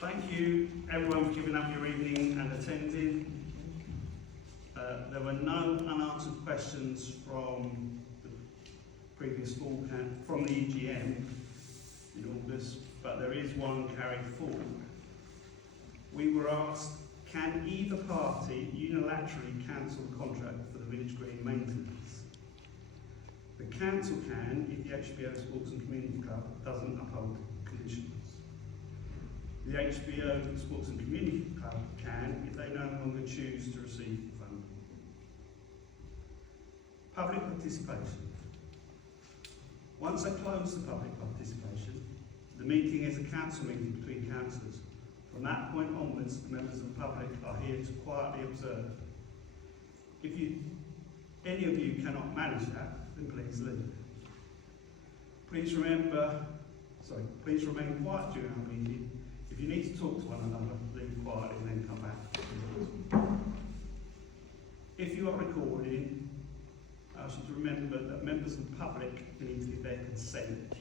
Thank you everyone for giving up your evening and attending. There were no unanswered questions from the previous from the EGM in August, but there is one carried forward. We were asked, can either party unilaterally cancel the contract for the Village Green maintenance? The council can if the HBO Sports and Community Club doesn't uphold conditions. The HBO Sports and Community Club can if they no longer choose to receive funding. Public participation. Once I close the public participation, the meeting is a council meeting between councillors. From that point onwards, the members of the public are here to quietly observe. If any of you cannot manage that, then please leave. Please remain quiet during our meeting. If you need to talk to one another, leave quietly and then come back. If you are recording, I ask you to remember that members of the public need to give their consent.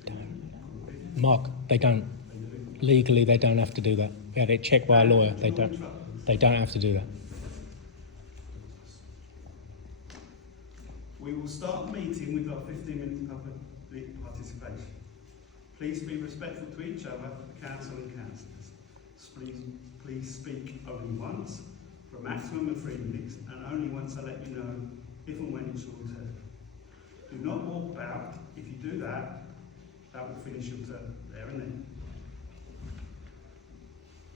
Mark, they don't. Legally, they don't have to do that. We had it checked by a lawyer. They don't have to do that. We will start the meeting with our 15-minute public participation. Please be respectful to each other, the council and councillors. Please speak only once for a maximum of 3 minutes, and only once I let you know if and when it's your turn. Do not walk about. If you do that, that will finish your turn there and then.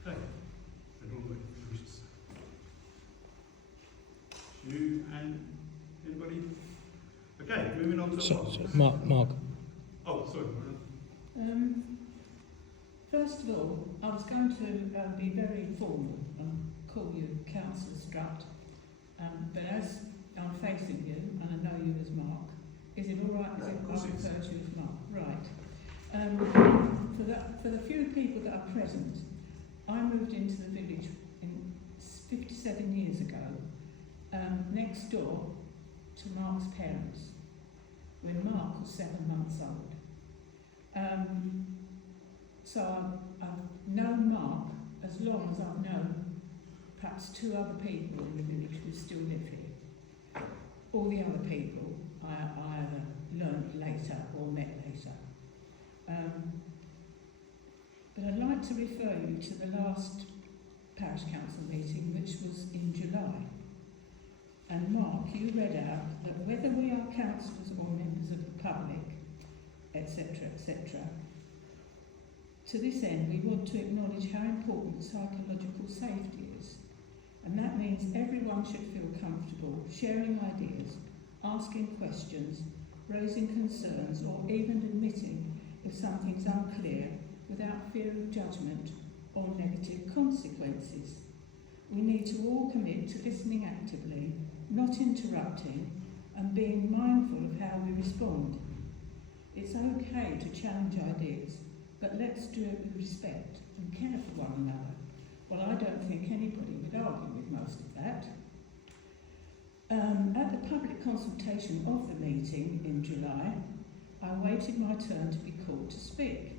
Okay. You and anybody? Okay, moving on to Mark. Oh, sorry. First of all, I was going to be very formal and call you Councillor Strutt, but as I'm facing you, and I know you as Mark, is it all right? Is it I refer to you as Mark? Right. For the few people that are present, I moved into the village 57 years ago, next door to Mark's parents, when Mark was 7 months old. So I've known Mark as long as I've known perhaps 2 other people in the village who still live here. All the other people I either learned later or met later. But I'd like to refer you to the last parish council meeting, which was in July. And Mark, you read out that whether we are councillors or members of the public, etc., etc., to this end, we want to acknowledge how important psychological safety is. And that means everyone should feel comfortable sharing ideas, asking questions, raising concerns, or even admitting if something's unclear without fear of judgment or negative consequences. We need to all commit to listening actively, not interrupting, and being mindful of how we respond. It's okay to challenge ideas, but let's do it with respect and care for one another. Well, I don't think anybody would argue with most of that. At the public consultation of the meeting in July, I waited my turn to be called to speak.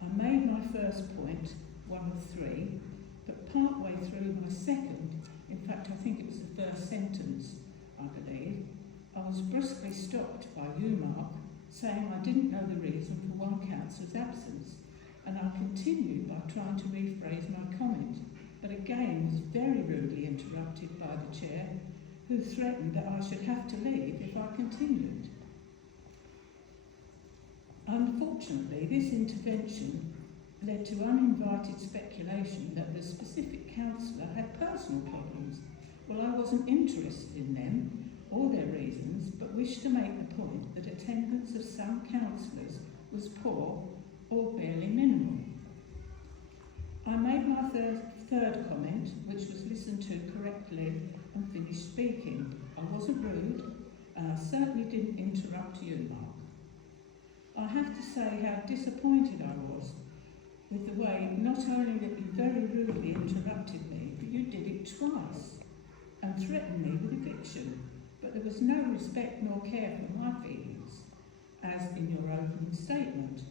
I made my first point, 1 of 3, but partway through my second, in fact I think it was the first sentence, I believe, I was brusquely stopped by you, Mark, saying I didn't know the reason for one councillor's absence, and I continued by trying to rephrase my comment, but again was very rudely interrupted by the chair, who threatened that I should have to leave if I continued. Unfortunately, this intervention led to uninvited speculation that the specific councillor had personal problems. Well, I wasn't interested in them or their reasons, but wished to make the point that attendance of some councillors was poor or barely minimal. I made my third comment, which was listened to correctly and finished speaking. I wasn't rude, and I certainly didn't interrupt you, Mark. I have to say how disappointed I was with the way not only that you very rudely interrupted me, but you did it twice and threatened me with eviction. But there was no respect nor care for my feelings, as in your opening statement.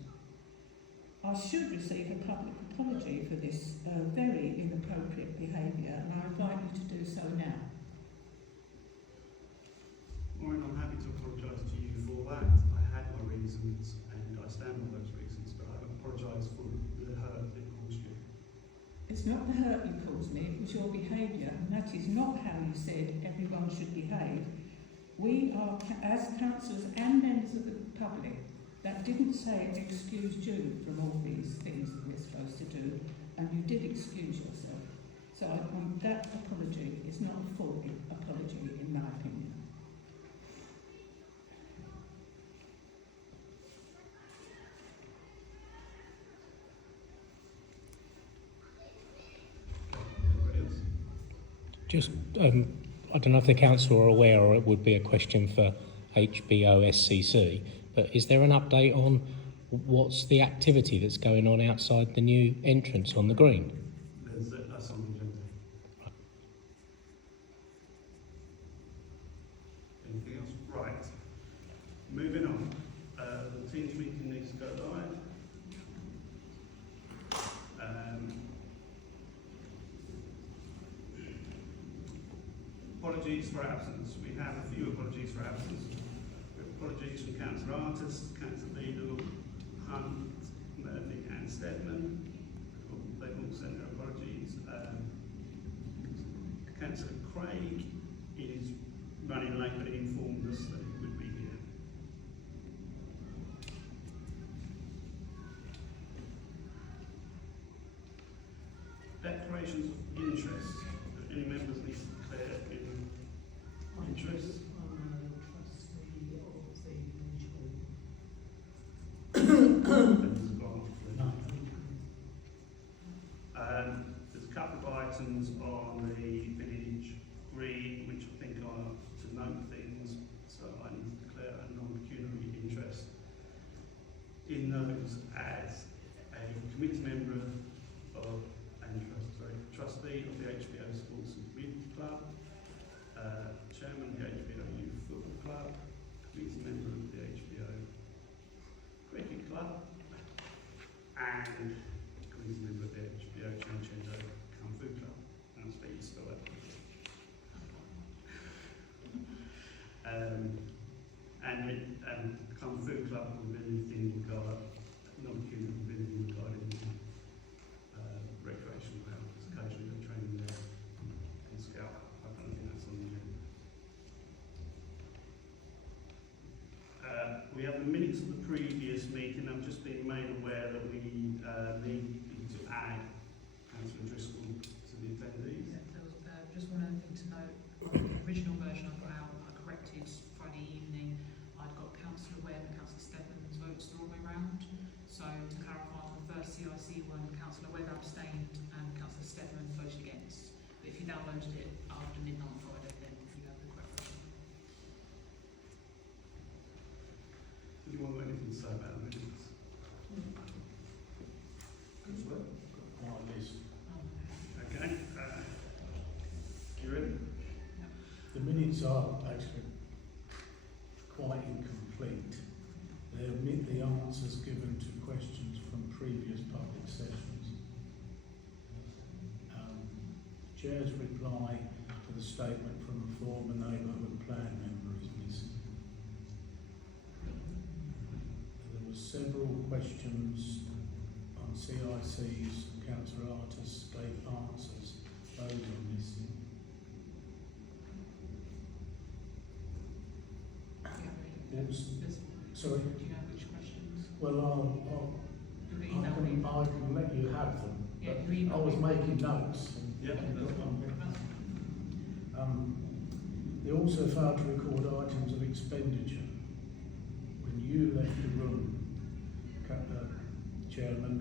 I should receive a public apology for this very inappropriate behaviour, and I would like you to do so now. Maureen, I'm happy to apologise to you for that. I had my reasons and I stand on those reasons, but I apologise for the hurt it caused you. It's not the hurt you caused me, it was your behaviour, and that is not how you said everyone should behave. We are, as councillors and members of the public, that didn't say it excused you from all these things that we're supposed to do, and you did excuse yourself. So that apology is not a full apology, in my opinion. Anybody else? Just, I don't know if the council are aware, or it would be a question for HBO SCC, but is there an update on what's the activity that's going on outside the new entrance on the green? That's on the agenda. Anything else? Right. Moving on. The Teams meeting needs to go live. Apologies for absence. We have a few apologies for absence. We have apologies from Councillor Artis, Councillor Beadle, Hunt, Murphy and Stedman. They've all sent their apologies. Councillor Craig is running late, but he informed us that he would be here. Declarations of interest. Do any members need to declare in interest? There's a couple of items on the village green which I think are to note things, so I need to declare a non-pecuniary interest in those as a committee member of trustee of the HBO Sports and Community Club, chairman of the HBO Youth Football Club, committee member of the HBO Cricket Club, and committee member of the HBO Chanchendo Kung Fu Club. That's how you spell it. And Kung Fu Club will be anything regarding non-pecuniary will be anything regarding recreational grounds. Occasionally they're training there in Scout. I don't think that's on the agenda. We have the minutes of the previous meeting. I've just been made aware that we need to add Councillor Driscoll to the attendees. Yeah, there was just one other thing to note. On the original version I got out, I corrected Friday evening. I'd got Councillor Webb and Councillor Stebbins votes the wrong way round. So to clarify, on the first CIC one, Councillor Webb abstained and Councillor Stebbins voted against. But if you downloaded it after midnight on Friday, then you have the correct version. Do you want anything to say about the minutes? Okay. You ready? The minutes are actually quite incomplete. They omit the answers given to questions from previous public sessions. Chair's reply to the statement from a former neighbourhood plan member is missing. There were several questions on CICs. Councillor Artis gave answers. Those are missing. Sorry? Do you know which questions? Well, You I can let you have them. Yeah, But you I was email me. making notes. Yeah, that's fine. They also failed to record items of expenditure. When you left the room, Chairman,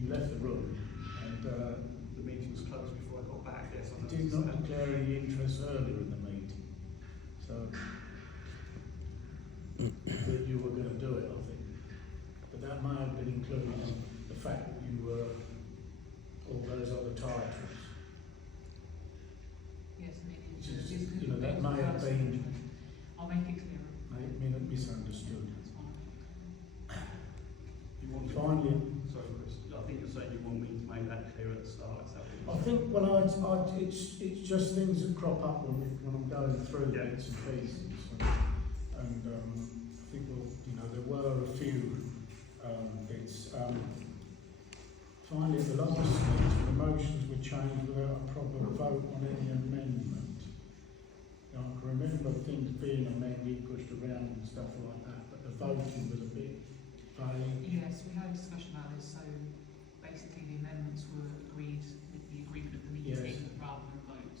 you left the room and The meeting was closed before I got back. Yes, I did noticed not that. declare any interest earlier in the meeting. So that you were going to do it, I think. But that may have been included in the fact that you were all those other titles. Yes, I mean, Which is, it's you know, that may have been I'll make it clearer. misunderstood. That's fine. want me, Finally, sorry, Chris, I think you're saying you want me to make that clear at the start, is that I what think, well, it's just things that crop up when I'm going through Yeah. bits and pieces. And I think, well, you know, there were a few bits. Finally, at the last meeting, the motions were changed without a proper vote on any amendment. Now, I can remember things being amended, pushed around and stuff like that, but the voting was a bit vague. Yes, we had a discussion about this, so basically the amendments were agreed with the agreement of the meeting Yes. rather than vote.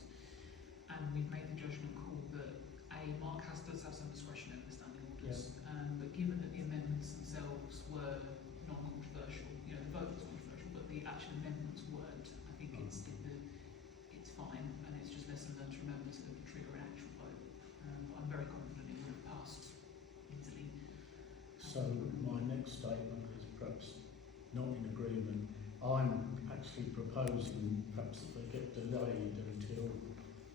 And we've made the judgment call that Mark does have some discretion over the standing orders, but given that the amendments themselves were non-controversial, you know, the vote was controversial, but the actual amendments weren't, I think it's fine, and it's just lesson learned to remember to trigger an actual vote. I'm very confident it would have passed easily. So my next statement is perhaps not in agreement. I'm actually proposing perhaps that they get delayed until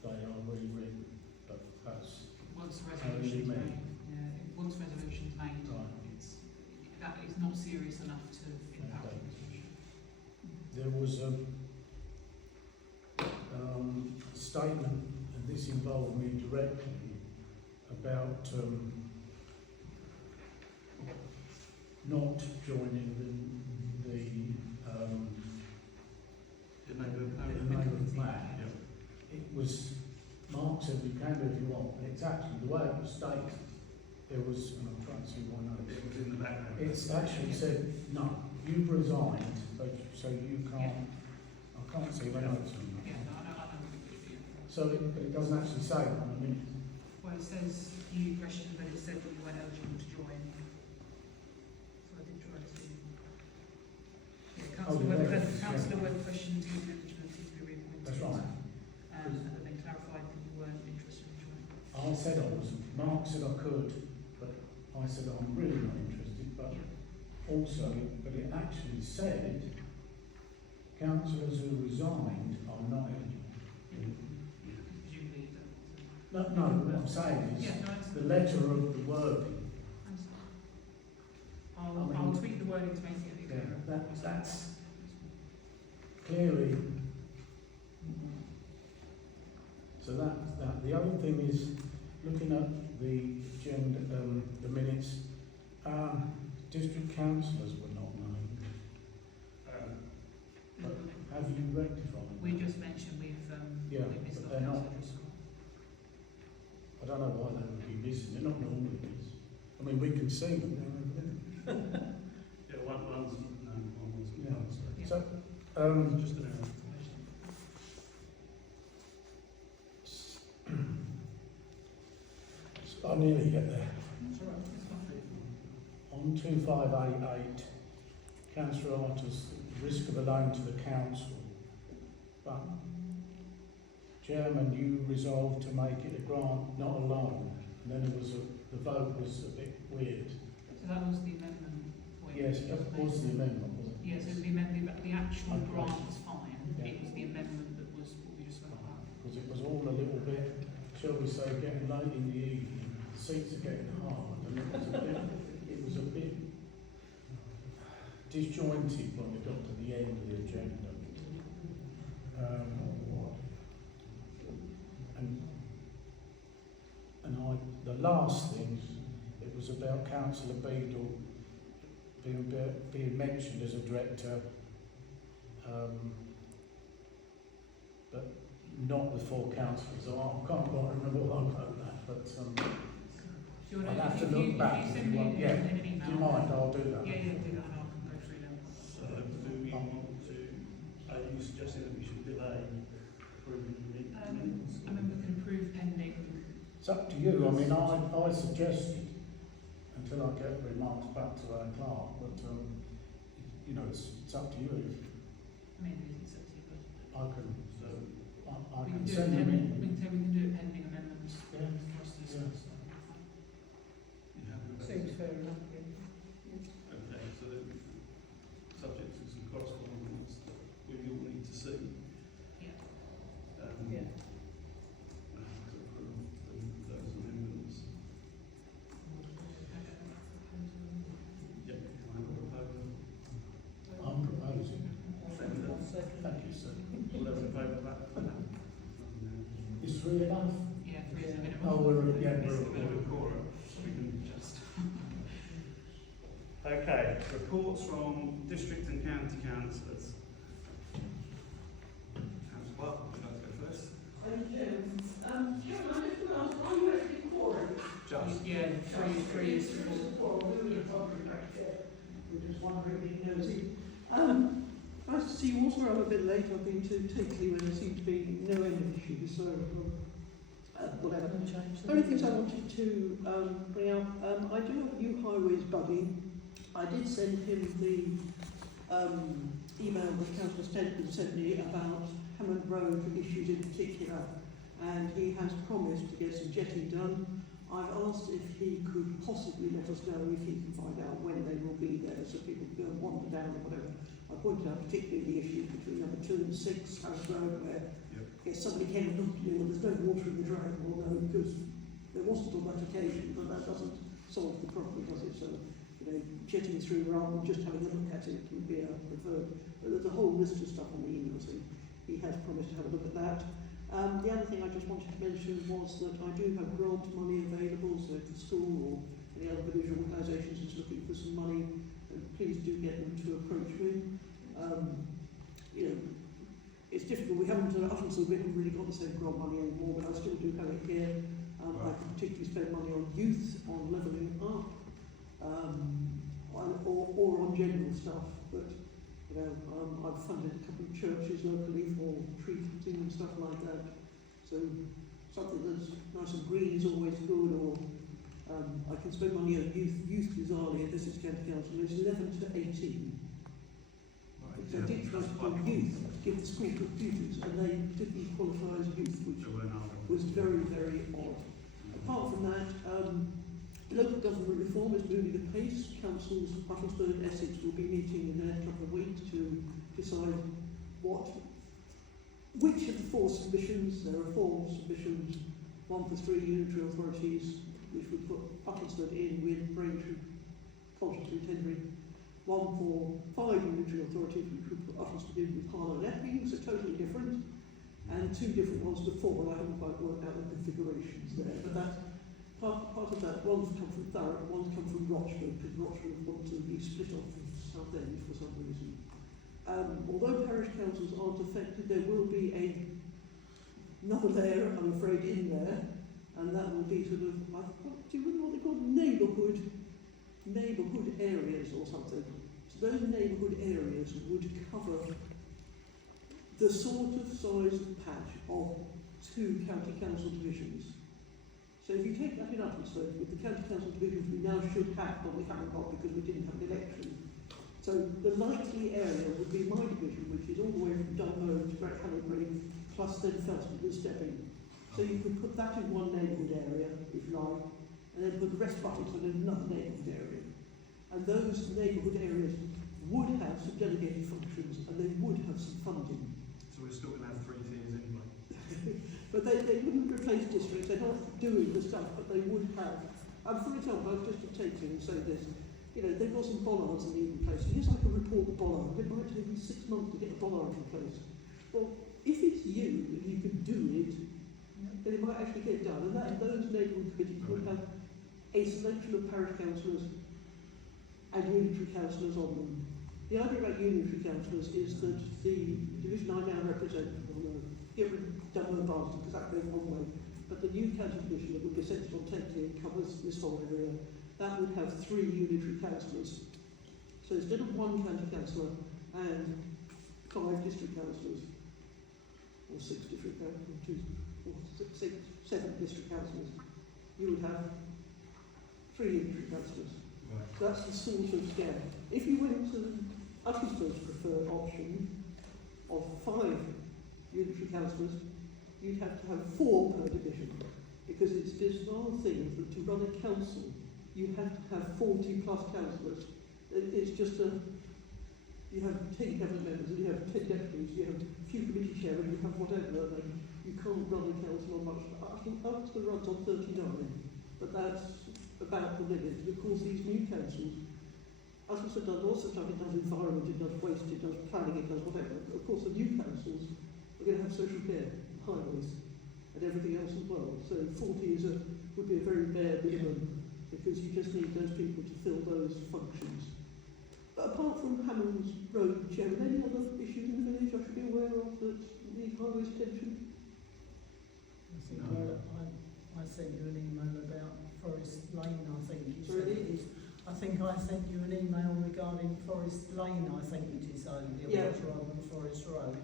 they are rewritten, but that's Once the only resolution's me. made, once resolution's made, Right. that is not serious enough to impact Okay. the resolution. There was a statement, and this involved me directly, about not joining the neighbourhood plan. It was, Mark said you can do if you want, but it's actually, the way it was stated, there was, and I'm trying to see my notes, it was in the background. it's actually said, no, you've resigned, so you can't, I can't see my notes on that. Yeah, no, I know what it is. So it doesn't actually say that on the minute. Well, it says you questioned, but it said that you weren't eligible to join. So I did try to. Yeah, Oh, Councillor yeah, Webb, yeah. Councillor Webb questioned your eligibility to be reappointed. That's right. And then clarified that you weren't interested in joining. I said I was, Mark said I could, but I said I'm really not interested, but also, but it actually said councillors who resigned are not eligible. Presumably that. No, what I'm saying is, Yeah, no, it's. the letter of the wording, I'm sorry. I mean- I'll tweak the wording to make it a bit clearer. that's clearly, so that, the other thing is, looking at the agenda, the minutes, district councillors were not named. But have you rectified? We that? just mentioned Yeah, we've missed but off they're not. Councillor Driscoll. I don't know why they would be missing, they're not normally missing. I mean, we can see them, they're over there. Yeah, one's, no, one was. Yeah. Yeah. So, Just an error. I nearly get there. It's all right. On 2588, councillor Artis, risk of a loan to the council, but Chairman, you resolved to make it a grant, not a loan, and then there was the vote was a bit weird. So that was the amendment point. Yes, that was the amendment, wasn't it? Yes, so the amendment, the actual Okay. grant was fine, Yeah. it was the amendment that was what we just spoke about. Because it was all a little bit, shall we say, getting late in the evening, seats are getting hard, and it was a bit disjointed when we got to the end of the agenda. The last thing, it was about Councillor Beadle being mentioned as a director, but not the four councillors. I can't quite remember what I wrote that, but Do you want I'll have to if look you, back if if you you send me want. Yeah. an email. do you mind? I'll do that. Yeah, do that and I can go through them. So, do we want to, are you suggesting that we should delay approving the minutes? I mean, we can approve pending. It's up to you. I mean, I suggested, until I get remarks back to our clerk, but, you know, it's up to you. I mean, it's up to you, but I can, So, I we can can do it send them pending, in. we can say we can do it pending amendments Yeah. for us to discuss. you happy with that? Seems fair enough, yeah. Okay, so then, subject to some correspondence that we all need to see. Yeah. Yeah. To approve those amendments. Yeah, can I have a proposal? Okay, reports from district and county councillors. Councillor Clark, would you like to go first? Thank you. Chairman, I just want to ask, are you actually quorum? Just. Yeah, three is for. We're just wondering, being nosy. Nice to see you all. Sorry I'm a bit late. I've been to Takeley where there seem to be no end of issues, so whatever. Only things I wanted to bring up. I do have a new highways buddy. I did send him the email that Councillor Stedman sent me about Hammond Road issues in particular, and he has promised to get some jetting done. I've asked if he could possibly let us know if he can find out when they will be there, so people can go and wander down or whatever. I pointed out particularly the issue between number 2 and 6 Hammond Road, where if somebody came and looked at you and there's no water in the drain, well, no, because there wasn't on that occasion, but that doesn't solve the problem, does it? So, jetting through rather than just having a look at it would be preferred. But there's a whole list of stuff on the email, so he has promised to have a look at that. The other thing I just wanted to mention was that I do have grant money available, so if the school or any other village organisations is looking for some money, please do get them to approach me. It's difficult, we haven't really got the same grant money anymore, but I still do have it here. I can particularly spend money on youth, on levelling up, or on general stuff, but I've funded a couple of churches locally for tree cutting and stuff like that. So something that's nice and green is always good, or I can spend money on youth bizarrely, and this is County Council, it's 11 to 18. So I did try to call youth to give the school computers, and they didn't qualify as youth, which was very, very odd. Apart from that, local government reform is moving at pace. Councils, Uttlesford and Essex will be meeting in the next couple of weeks to decide which of the 4 submissions, there are 4 submissions, one for 3 unitary authorities, which would put Uttlesford in with Braintree, Colchester and Tendring, one for 5 unitary authorities, which would put Uttlesford in with Harlow and Epping, so totally different, and 2 different ones before, and I haven't quite worked out the configurations there, but that part of that, one's come from Thurrock, one's come from Rochford, because Rochford want to be split off from Southend for some reason. Although parish councils aren't affected, there will be another layer, I'm afraid, in there, and that will be sort of, do you know what they call neighbourhood areas or something? So those neighbourhood areas would cover the sort of size of patch of 2 county council divisions. So if you take that in Uttlesford, with the county council divisions we now should have, but we haven't got because we didn't have an election. So the likely area would be my division, which is all the way from Dunmow to Great Hanningbury, plus then Felsford and Stepping. So you could put that in one neighbourhood area, if you like, and then put the rest of Uttlesford in another neighbourhood area. And those neighbourhood areas would have some delegated functions, and they would have some funding. So we're still going to have 3 tiers anyway. But they wouldn't replace districts, they're not doing the stuff, but they would have. For example, I've just to take you and say this, they've got some bollards that need replacing. Here's like a report bollard. It might take you 6 months to get the bollard replaced. Well, if it's you and you can do it, then it might actually get done. And those neighbourhood committees would have a selection of parish councillors and unitary councillors on them. The idea about unitary councillors is that the division I now represent, get rid of Dunmow Barnsley because that goes one way, but the new county division that would be centred on Takeley and covers this whole area, that would have 3 unitary councillors. So instead of 1 county councillor and 5 district councillors, or 6 district councillors, or 7 district councillors, you would have 3 unitary councillors. Right. So that's the sort of scale. If you went to Uttlesford's preferred option of 5 unitary councillors, you'd have to have 4 per division, because it's this bizarre thing that to run a council, you have to have 40 plus councillors. It's just you have 10 cabinet members, and you have 10 deputies, you have a few committee chairmen, you have whatever, and you can't run a council on much. I think Uttlesford runs on 39, but that's about the limit. Of course, these new councils, Uttlesford does lots of stuff, it does environment, it does waste, it does planning, it does whatever. Of course, the new councils are going to have social care, highways, and everything else as well. So 40 would be a very bare minimum, because you just need those people to fill those functions. But apart from Hammond's Road, Chair, are there any other issues in the village I should be aware of that need highway's attention? I sent you an email about Forest Lane, I think you said Really? it is. I think I sent you an email regarding Forest Lane, I think it is only, Yeah. rather than Forest Road.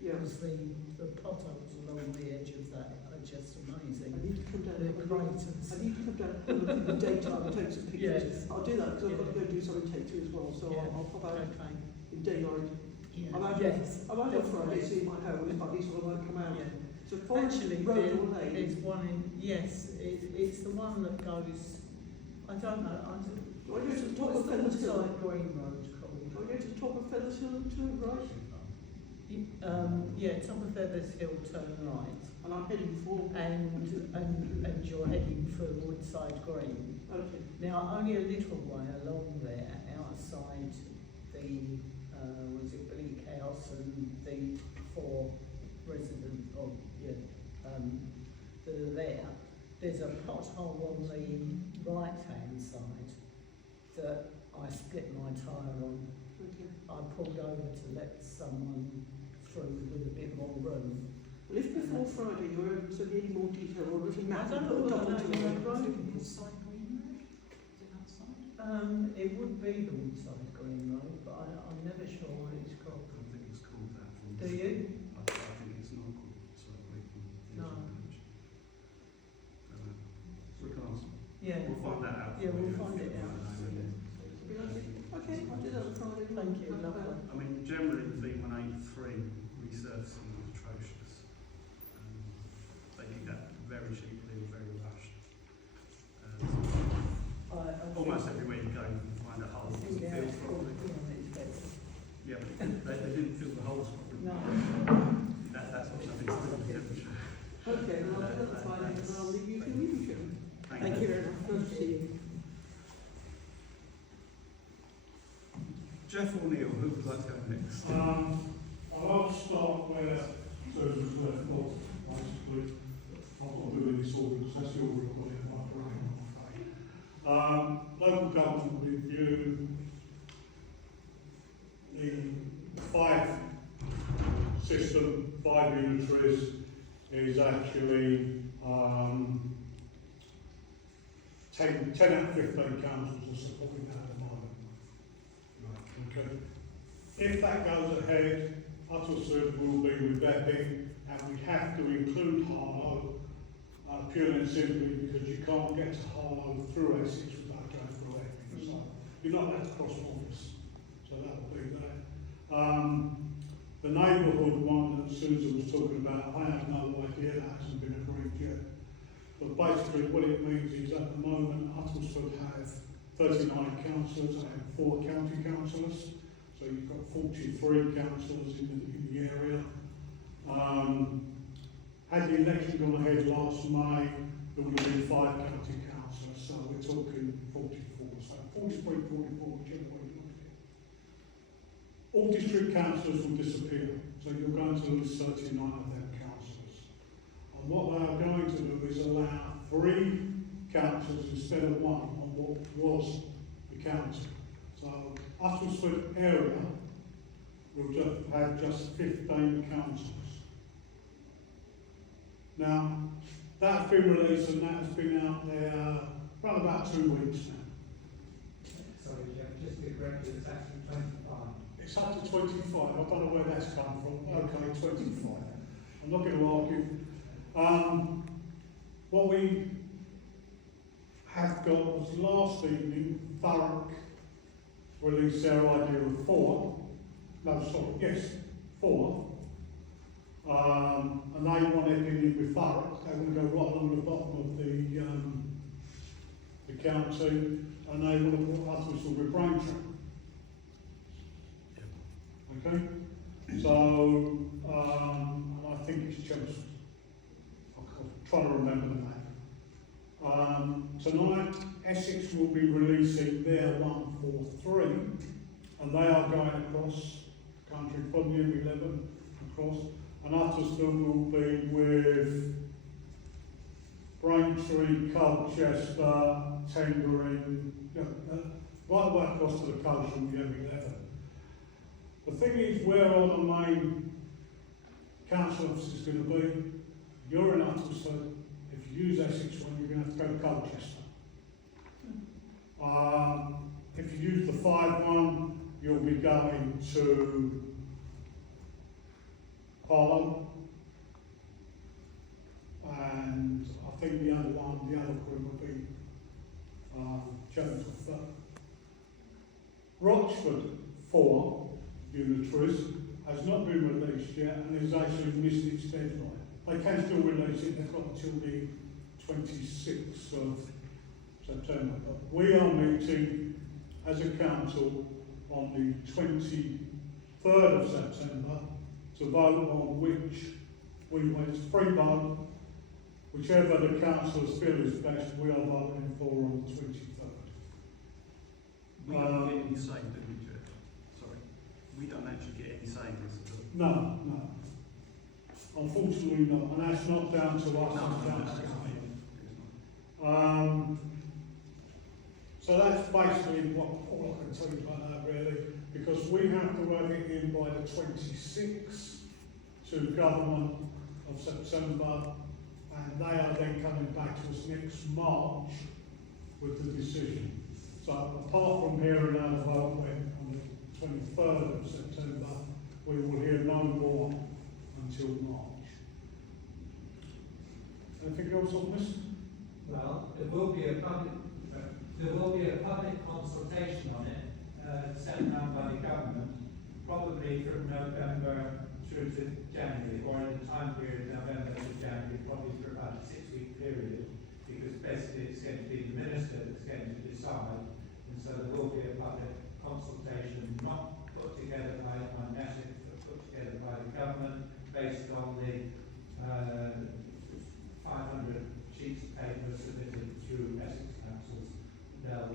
Yeah. Because the potholes along the edge of that are just I amazing. need to come down. The I craters. need to come down in the daytime and take some pictures. Yes. I'll do that because I've got to go do something take two as well. So Yeah. I'll pop out Okay. in daylight. Yeah. I'm out, Yes. I'm out on Friday definitely. seeing my home, but at least I won't come out. Yeah. So Forest Actually, Road or Lane? there's one in, yes, it's the one that goes, I don't know, Do I go to the top of what's the Feathers Hill? Woodside Green Road Do I called? go to the top of Feathers Hill and turn right? Yeah, top of Feathers Hill, turn right. And I'm heading for... And you're heading for Woodside Green. Okay. Now, only a little way along there, outside the, was it Bleak House and the 4 residents of, that are there, there's a pothole on the right-hand side that I split my tyre on. Okay. I pulled over to let someone through with a bit more room. Well, if before Friday you're able to send me any more detail or a little I map don't and know put a what double the to name it. of the road is. Woodside Green Road? Is it outside? It would be the Woodside Green Road, but I'm never sure what it's called. I think it's called that. Do you? I think it's not called Sorry. No. We can ask. Yeah. We'll find that out. Yeah, for we'll you. find it out. Okay, I'll do that on Friday. Thank you, lovely. I mean, generally, V183 resurfacing is atrocious. They do that very cheaply and very rushed. Almost everywhere you go, you can find a hole I that think doesn't yeah, fill properly. it's better. Yeah, but they didn't fill the holes properly. No. That's what nothing to do with temperature. Okay, then I'll do that on Friday and I'll leave you to your evening, Chairman. Thank you. very much. Nice to see you. Jeff O'Neill, who would like to go next? I'll start where Susan's left off, basically. I'm not doing this order because that's the order I've got in my brain, I'm afraid. Local government review, the 5 system, 5 unitaries, is actually 10 out of 15 councils are supporting that at the moment. Okay. If that goes ahead, Uttlesford will be with Epping, and we have to include Harlow, purely and simply because you can't get to Harlow through Essex without going through Epping. So you're not allowed to cross borders. So that will be there. The neighbourhood one that Susan was talking about, I have no idea, that hasn't been agreed yet. But basically what it means is at the moment Uttlesford have 39 councillors and 4 county councillors. So you've got 43 councillors in the area. Had the election gone ahead last May, there would have been 5 county councillors. So we're talking 44. So 43, 44, whichever way you look at it. All district councillors will disappear. So you're going to lose 39 of them councillors. And what they are going to do is allow 3 councillors instead of 1 on what was the county. So Uttlesford area will just have just 15 councillors. Now, that's been released and that has been out there around about 2 weeks now. Sorry, Jeff, just to be correct, it's actually 25. It's up to 25. I don't know where that's come from. Okay, 25. I'm not going to argue. What we have got was last evening, Thurrock released their idea of 4. No, sorry, yes, 4. And they want it in with Thurrock. They want to go right along the bottom of the county, and they want to put Uttlesford with Braintree. Okay? So, and I think it's Chelmsford. I'm trying to remember the name. Tonight, Essex will be releasing their 143, and they are going across the country from the M11 across, and Uttlesford will be with Braintree, Colchester, Tendering, right the way across to the coast from the M11. The thing is, where are the main council offices going to be? You're in Uttlesford. If you use Essex one, you're going to have to go Colchester. If you use the 5 one, you'll be going to Harlow. And I think the other crew will be Chelmsford. Rochford 4 unitaries has not been released yet and has actually missed its deadline. They can still release it, they've got until the 26th of September. But we are meeting as a council on the 23rd of September to vote on which we want. It's free vote. Whichever the councillors feel is best, we are voting for on the 23rd. We don't get any say, do we, Jeff? Sorry. We don't actually get any say in this at all. No, no. Unfortunately not, and that's not down to us, No, it's down that's to not. council. So that's basically all I can tell you about that really, because we have to have it in by the 26th to government of September, and they are then coming back to us next March with the decision. So apart from hearing our vote when on the 23rd of September, we will hear no more until March. Anything else on this? Well, there will be a public consultation on it, set down by the government, probably from November through to January, or in the time period November to January, probably for about a 6-week period, because basically it's going to be the minister that's going to decide, and so there will be a public consultation, not put together by Essex, but put together by the government, based on the 500 sheets of paper submitted through Essex councils. They'll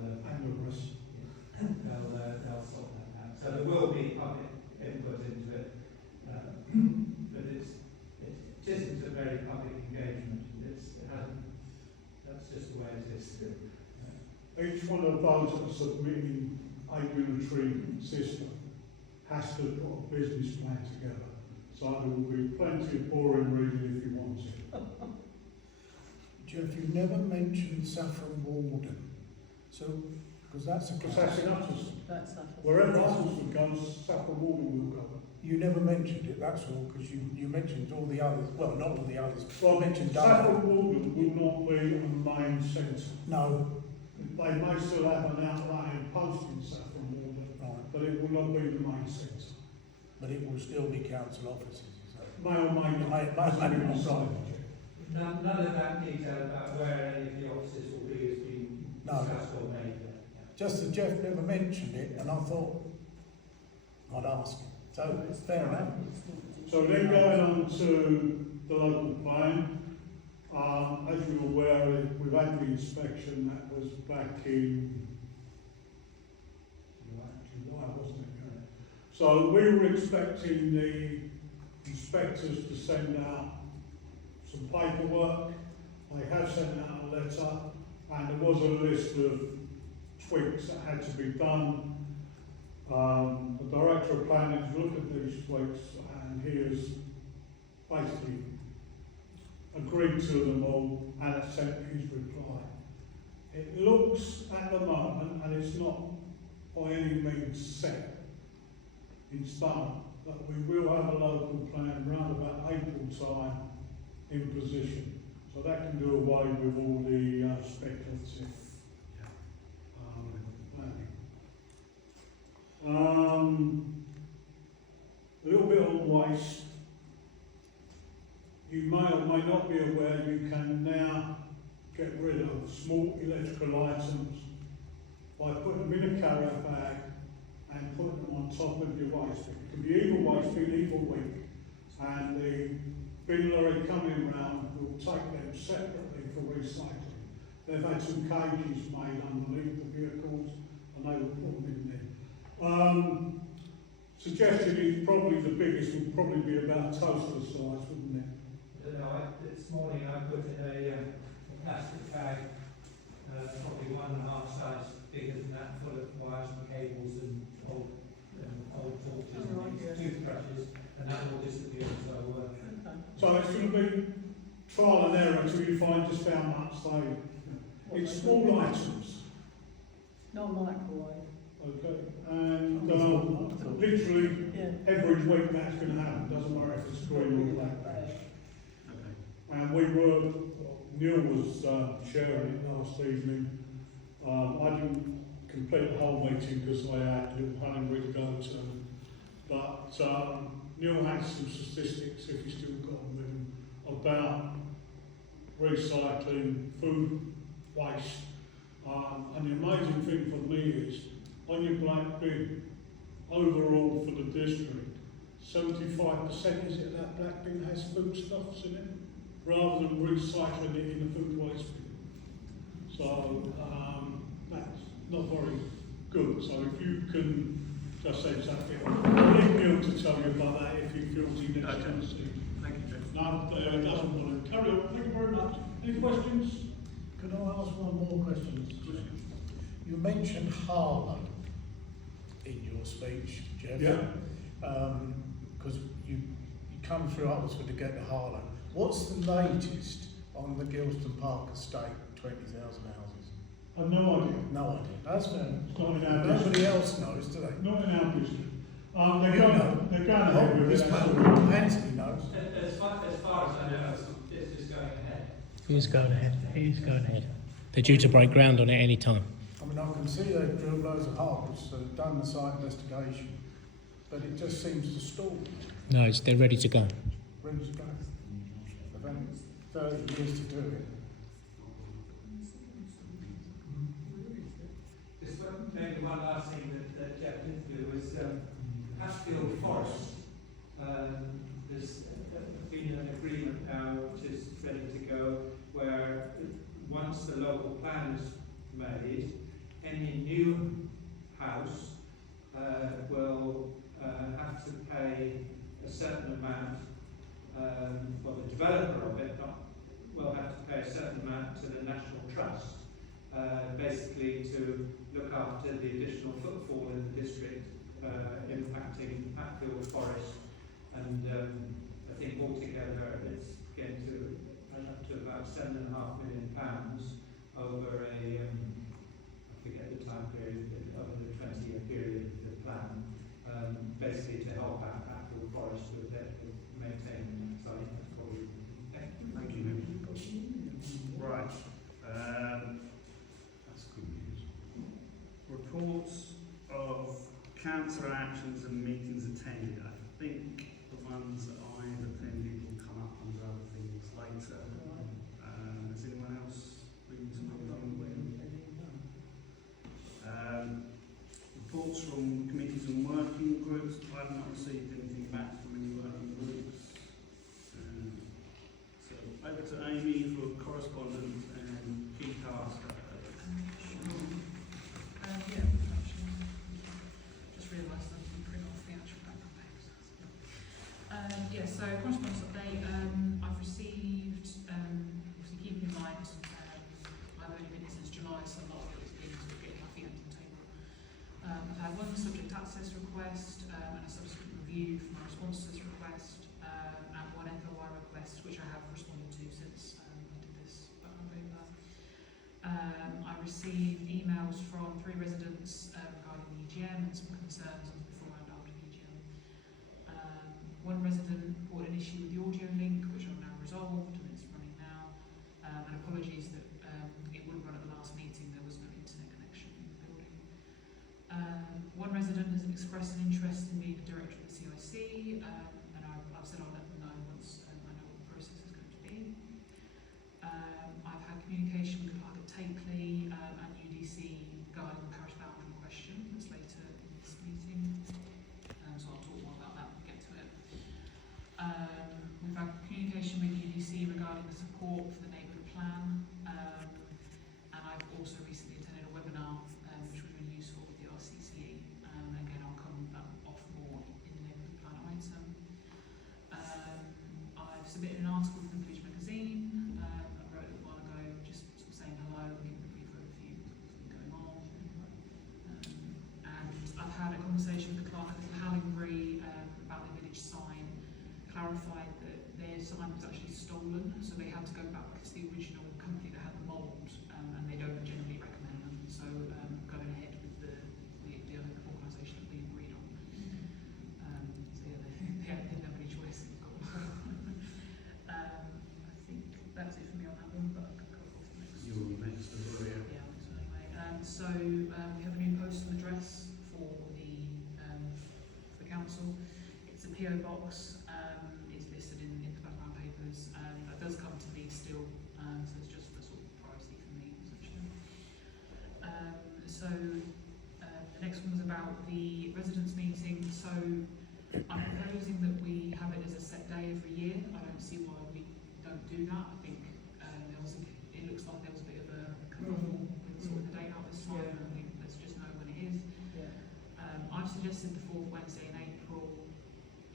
sort that out. So there will be public input into it, but it isn't a very public engagement. That's just the way it is. Each one of those that are submitting a unitary system has to put a business plan together. So there will be plenty of boring reading if you want to. Jeff, you never mentioned Saffron Walden. So, because that's a Because that's in Uttlesford. That's that. Wherever Uttlesford goes, Saffron Walden will go. You never mentioned it, that's all, because you mentioned all the others, well, not all the others. Well, You mentioned Saffron Walden will not be a main centre. No, They may still have an outlying post in Saffron Walden, right, but it will not be the main centre. but it will still be council offices, is that? May or may not. May Depending on not. site. None of that detail about where any of the offices will be has been No. discussed or made yet. Just that Jeff never mentioned it, and I thought I'd ask him. So, it's fair enough. So then going on to the local plan, as you're aware, we've had the inspection that was back in July, wasn't it? So we were expecting the inspectors to send out some paperwork. They have sent out a letter, and there was a list of tweaks that had to be done. The Director of Planning has looked at these tweaks and he has basically agreed to them all and has sent his reply. It looks at the moment, and it's not by any means set in stone, that we will have a local plan round about April time in position. So that can do away with all the speculative planning. A little bit on waste. You may or may not be aware you can now get rid of small electrical items by putting them in a carrier bag and putting them on top of your waste bin. It can be either waste bin, either week, and the bin lorry coming round will take them separately for recycling. They've had some cages made underneath the vehicles, and they will put them in there. Suggestion is probably the biggest would probably be about toaster size, wouldn't it? This morning I put in a plastic bag, probably 1.5 size bigger than that, full of wires and cables and old torches Oh, right, and yeah. toothbrushes, and that all disappeared. So it's going to be trial and error until you find just how much they. It's small items, Not microwave. okay, and literally Yeah. every week that's going to happen. Doesn't matter if it's green or black. Okay. And Neil was sharing it last evening. I didn't complete the whole meeting because I had a little hungry to go to. But Neil has some statistics, if he's still got them with him, about recycling food waste. And the amazing thing for me is, on your black bin, overall for the district, 75% is it that black bin has foodstuffs in it, rather than recycling it in the food waste bin. So that's not very good. So if you can just say something, I'll leave Neil to tell you about that if he feels he needs to see. Thank you, Jeff. No, doesn't want to carry on. Thank you very much. Any questions? Could I ask one more question? You mentioned Harlow in your speech, Jeff. Yeah. Because you come through Oxford to get to Harlow. What's the latest on the Gilston Park estate, 20,000 houses? I've no idea. No idea. That's fair. It's not in our Nobody district. else knows, do they? Not in our district. You know. They're going ahead with This it. man, Anthony knows. As far as I know, it's just going ahead. Who's going ahead? Who's going ahead? They're due to break ground on it any time. I mean, I can see they've drilled loads of holes, so they've done the site investigation, but it just seems to stall. No, they're ready to go. Ready to go. They've had 30 years to do it. Just maybe one last thing that Jeff did do was Hatfield Forest. There's been an agreement now which is ready to go, where once the local plan is made, any new house will have to pay a certain amount, well, the developer of it will have to pay a certain amount to the National Trust, basically to look after the additional footfall in the district, impacting Hatfield Forest, and I think altogether it's getting to up to about £7.5 million over a, I forget the time period, over the 20-year period of the plan, basically to help out Hatfield Forest with maintaining that site. That's probably. Thank you. Right. That's good news. Reports of council actions and meetings attended. I think the ones that I've attended will come up under other things later. Has anyone else been to reports from committees and working groups? I've not received anything back from any working groups. So over to Amy for correspondence and key task update. Just realised I didn't print off the actual background papers. So correspondence update. I've received, obviously keep in mind, I've only been here since July, so a lot of it has been sort of getting my feet under the table. I've had one subject access request and a subsequent review for my response to this request, and one FOI request, which I have responded to since I did this back in November. I received emails from 3 residents regarding the EGM and some concerns before and after the EGM. One resident reported an issue with the audio link, which I've now resolved and it's running now. And apologies that it would run at the last meeting, there was no internet connection in the building. One resident has expressed an interest in being the director of the CIC, and I've said I'll let them know once I know what the process is going to be. I've had communication with the clerk at Takeley and UDC regarding the parish boundary question that's later in this meeting. So I'll talk more about that when we get to it. We've had communication with UDC regarding the support for the neighbourhood plan, and I've also recently attended a webinar which was really useful with the RCCE. Again, I'll come off more in the neighbourhood plan item. I've submitted an article for the Village magazine. I wrote it a while ago, just sort of saying hello and giving a brief overview of what's been going on. clarified that their sign was actually stolen, so they had to go back to the original company that had the mould, and they don't generally recommend them. So going ahead with the organisation that we agreed on. So yeah, they didn't have any choice. I think that's it for me on that one, but I can go off the next. You're next as well, yeah. Yeah, next one anyway. So we have a new postal address for the council. It's a PO box. It's listed in the background papers. That does come to me still, so it's just a sort of privacy for me, essentially. The next one was about the residents' meeting. So I'm proposing that we have it as a set day every year. I don't see why we don't do that. I think it looks like there was a bit of a kerfuffle with sorting the date out this time, and I think let's just know when it is. I've suggested the fourth Wednesday in April.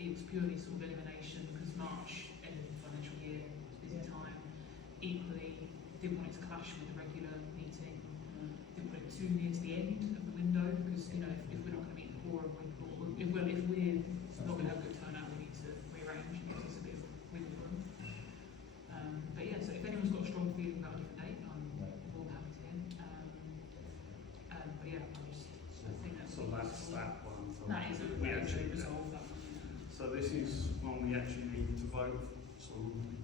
It was purely sort of elimination because March, end of the financial year, was a busy time. Equally, didn't want it to clash with the regular meeting. Didn't want it too near to the end of the window because, you know, if we're not going to meet the quorum, if we're not going to have a good turnout, we need to rearrange. It gives us a bit of wiggle room. But yeah, so if anyone's got a strong feeling about a different date, I'm more than happy to hear. But yeah, I think that's So that's that one. So that is we actually resolve that one. So this is one we actually need to vote. So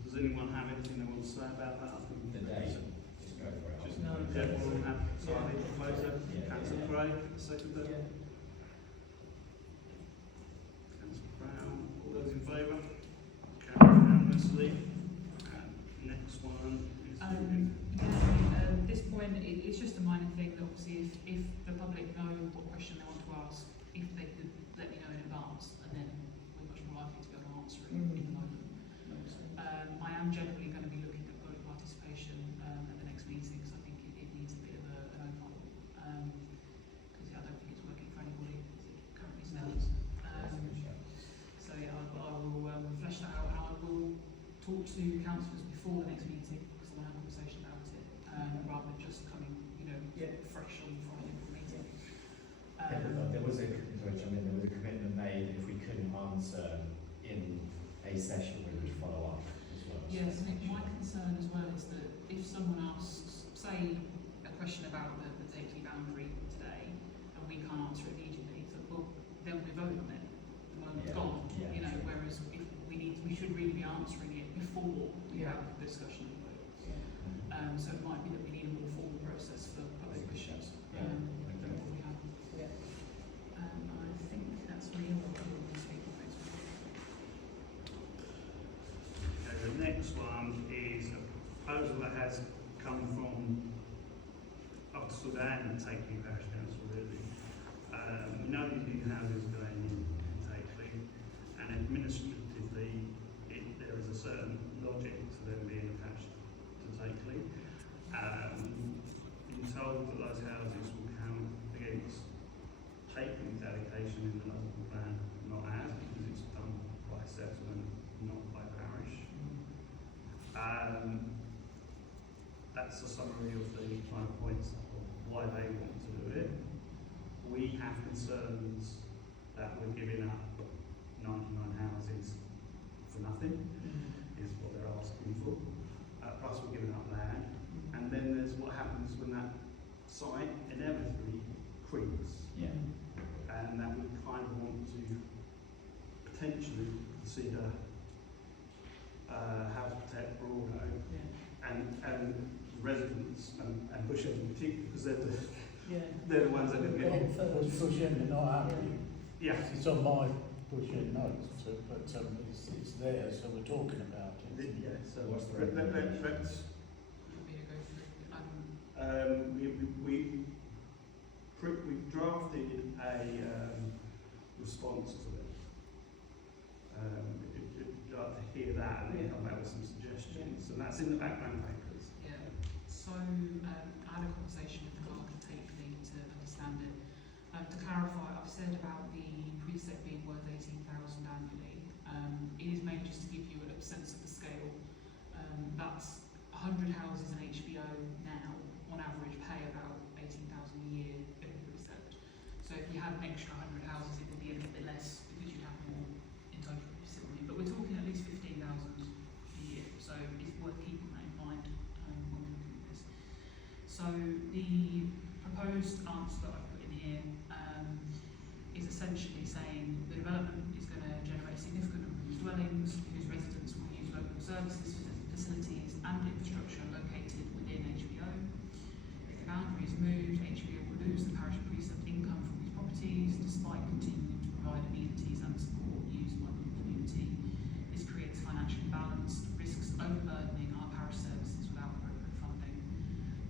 does anyone have anything they want to say about that? I think The date, just go for it. Just No. everyone have, so I need to propose it. Yeah. Councillor Craig, second. Yeah. Councillor Brown, all those in favour? Carried unanimously. Next one is. At this point, it's just a minor thing. That obviously, if the public know what question they want to ask, if they could let me know in advance, and then we're much more likely to be able to answer it in the moment. I am generally going to be looking at public participation at the next meeting, because I think it needs a bit of an overhaul. Because I don't think it's working for anybody as it currently stands. So yeah, I will flesh that out, and I will talk to councillors before the next meeting, because I want to have a conversation about it, rather than just coming, fresh on Friday meeting. There was a commitment made if we couldn't answer in a session, we would follow up as well. Yes, and my concern as well is that if someone asks, say, a question about the Sept boundary today, and we can't answer it immediately, so well, then we vote on it. The moment's gone, whereas if we should really be answering it before we have the discussion and vote. So it might be that we need a more formal process for public questions than what we have. I think that's me. I'll speak on next one. Okay, the next one is a proposal that has come from up to Sudan and Takeley Parish Council, really. We know these new houses are going in Takeley, and administratively there is a certain logic to them being attached to Takeley. Being told that those houses will count against Takeley's allocation in the local plan, not ours, because it's done by Sept and not by parish. That's a summary of the kind of points of why they want to do it. We have concerns that we're giving up 99 houses for nothing, is what they're asking for. Plus we're giving up land. And then there's what happens when that site inevitably creeps. Yeah. And that we kind of want to potentially consider how to protect Broadway and residents and Bush End in particular, because they're the ones that are getting. Bush End are not happy. Yeah. It's on my Bush End notes, but it's there, so we're talking about it. Yeah. So What's the let's recommendation? Want me to go through? we've drafted a response to it. If you'd like to hear that and then come back with some suggestions, and that's in the background papers. Yeah. So I had a conversation with the clerk of Takeley to understand it. To clarify, I've said about the precept being worth 18,000 annually. It is mainly just to give you a sense of the scale. That's 100 houses in HBO now, on average, pay about 18,000 a year every precept. So if you had an extra 100 houses, it would be a little bit less because you'd have more in total. But we're talking at least 50 So the proposed answer that I've put in here is essentially saying the development is going to generate significant number of dwellings whose residents will use local services, facilities and infrastructure located within HBO. If the boundary is moved, HBO will lose the parish precept income from these properties despite continuing to provide amenities and support used by the community. This creates financial imbalance, risks overburdening our parish services without appropriate funding.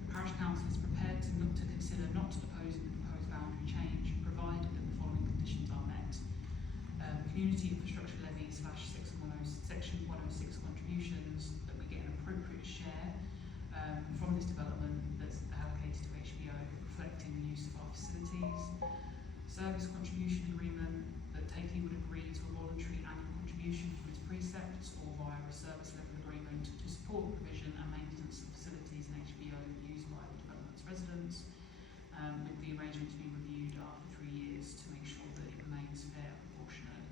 The parish council is prepared to consider not opposing the proposed boundary change, provided that the following conditions are met. Community infrastructure levy / section 106 contributions, that we get an appropriate share from this development that's allocated to HBO, reflecting the use of our facilities. Service contribution agreement, that Takely would agree to a voluntary annual contribution from its precepts or via a service level agreement to support the provision and maintenance of facilities in HBO used by the development's residents, with the arrangement to be reviewed after 3 years to make sure that it remains fair and proportionate.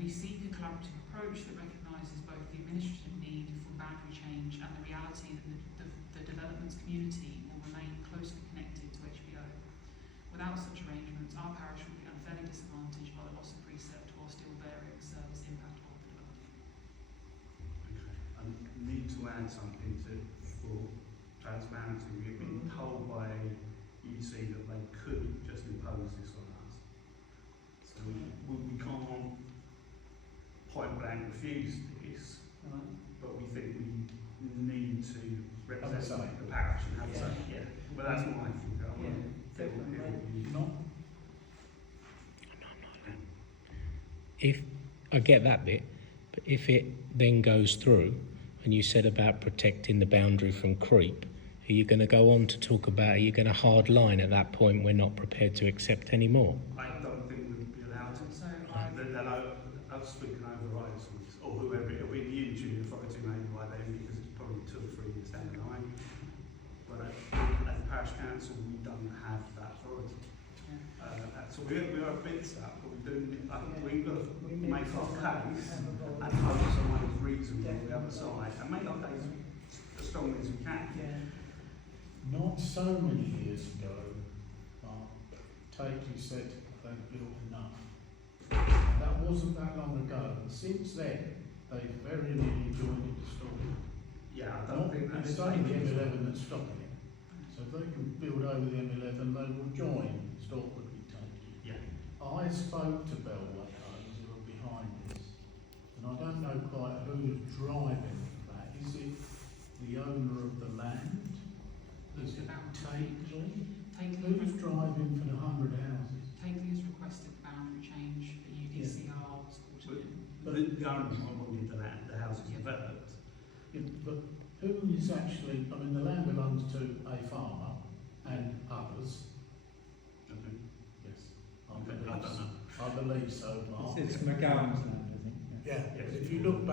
We seek a collaborative approach that recognises both the administrative need for boundary change and the reality that the development's community will remain closely connected to HBO. Without such arrangements, our parish will be unfairly disadvantaged by the loss of precept while still bearing the service impact of the development. Okay. I need to add something for transparency. We've been told by EC that they could just impose this on us. So we can't point blank refuse this, but we think we need to represent the parish and have a say. Yeah. Well, that's my thing. Not If I get that bit, but if it then goes through, and you said about protecting the boundary from creep, are you going to go on to talk about, are you going to hard line at that point we're not prepared to accept any more? I don't think we'd be allowed to. So I've spoken override this, or whoever, it'll be the unitary authority maybe by then, because it's probably 2 or 3 years down the line. But as a parish council, we don't have that authority. So we are a bit stuck, but we do. I think we've got to make our case and hope someone is reasonable on the other side, and make our case as strongly as we can. not so many years ago, Takely said they'd built enough. That wasn't that long ago, and since then they've very nearly joined the story. Yeah, I don't think that's It's only the M11 that's stopping it. So if they can build over the M11, they will join Stortwood with Takely. Yeah. I spoke to Bellway Homes, who are behind this, and I don't know quite who's driving that. Is it the owner of the land? Is it Takely? Who's driving for the 100 houses? Takely has requested the boundary change that UDCR supported. But the government wanted the houses developed. Yeah, but who is actually, I mean, the land belongs to a farmer and others. Okay. Yes. I I believe so, Mark. It's McGowan's land, I think. Yeah, but if you look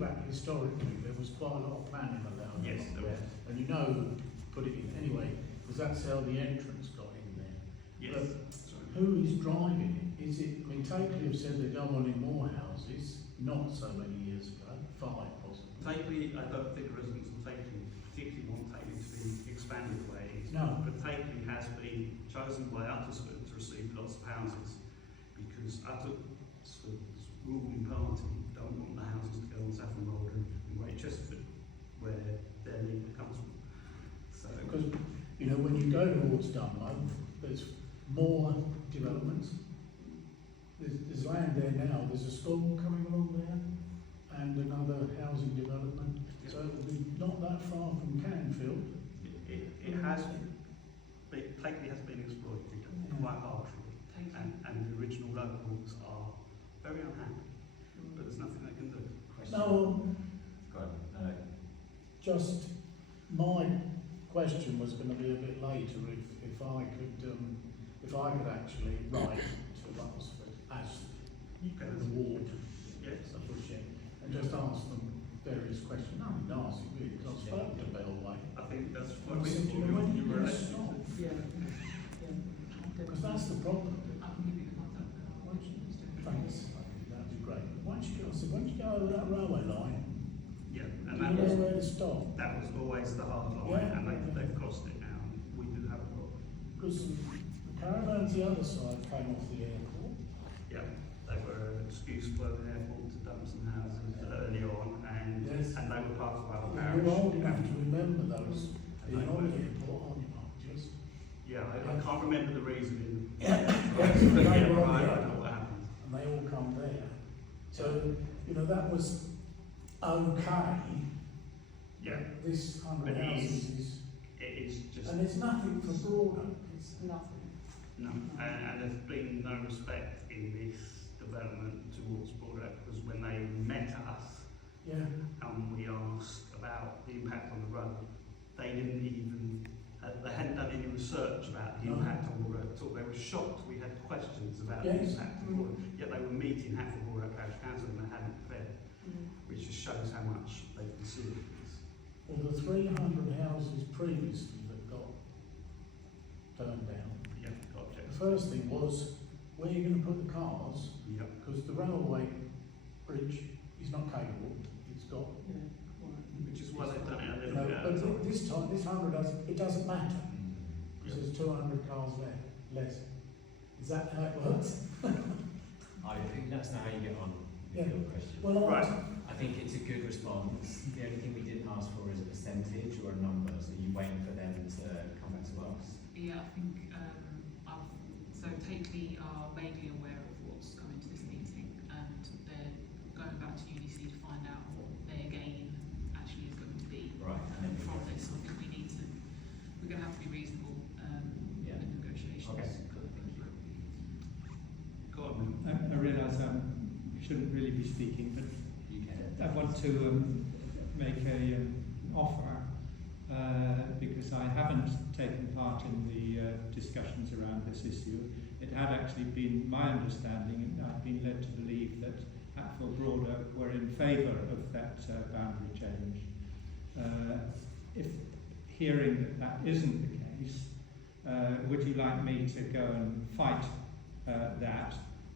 back historically, there was quite a lot of planning allowed. Yes, there was. And you know who put it in anyway, because that's how the entrance got in there. Yes. But who is driving it? Is it, I mean, Takely have said they don't want any more houses, not so many years ago, 5 possibly. Takely, I don't think residents of Takely particularly want Takely to be expanded the way it is. No. But Takely has been chosen by Uttersford to receive lots of houses, because Uttersford's ruling party don't want the houses to go on Saffron Road and Great Chesterford, where their leader comes from. So, Because, you know, when you go towards Dunlow, there's more developments. There's land there now, there's a school coming along there, and another housing development. So it'll be not that far from Canfield. it has, Takely has been exploited quite harshly, and the original locals are very unhappy, but there's nothing they can do. No, just my question was going to be a bit later if I could actually write to Luxford as the ward, Yes. and just ask them various questions. No, ask it really, because I spoke to Bellway. I think that's I what we said, you know, when you you were going to stop? Because that's the problem. I can give you the contact for that. Thanks, that'd be great. Once you go over that railway line, Yeah, and do that you know was where they stop? That was always the hard line, Yeah. and they've crossed it now. We do have a problem. Because the caravans the other side came off the airport. Yeah, they were an excuse for the airport to dump some houses early on, and Yes. they were part of our You're parish. old enough to remember those And being they on were- the airport, aren't you, Mark? Just. Yeah, I can't remember the reason. Yeah. But They yeah, were on right, the I know airport, what happened. and they all come there. So, you know, that was okay. Yeah, This 100 But it is- houses is, it is just, and it's nothing for Broader. It's nothing. no, and there's been no respect in this development towards Broadgate, because when they met us, Yeah. and we asked about the impact on the road, they didn't even, they hadn't done any research about the No. impact on the road at all. They were shocked we had questions about the Yes. impact on the road, yet they were meeting Hatfield Parish Council and they hadn't prepared, which just shows how much they considered this. Well, the 300 houses previously that got turned down, Yeah, got the objects. first thing was, where are you going to put the cars? Yeah, Because the railway bridge is not capable. It's got, which is why they've done it a you little know, bit. but this time, this 100 it doesn't matter. Mm. Because there's 200 cars less. Is that how it works? I think that's not how you get on with Yeah. your question. Well, Right. I think it's a good response. The only thing we didn't ask for is a percentage or a number, so you waiting for them to come back to us. Yeah, I think so Tately are vaguely aware of what's coming to this meeting, and they're going back to UDC to find out what their gain actually is going to be Right. from this. I think we're going to have to be reasonable Yeah. in negotiations. Okay. Go on. I realise I shouldn't really be speaking, but You can. I want to make a offer because I haven't taken part in the discussions around this issue. It had actually been my understanding, and I've been led to believe that Hatfield Broader were in favour of that boundary change. If hearing that isn't the case, would you like me to go and fight that,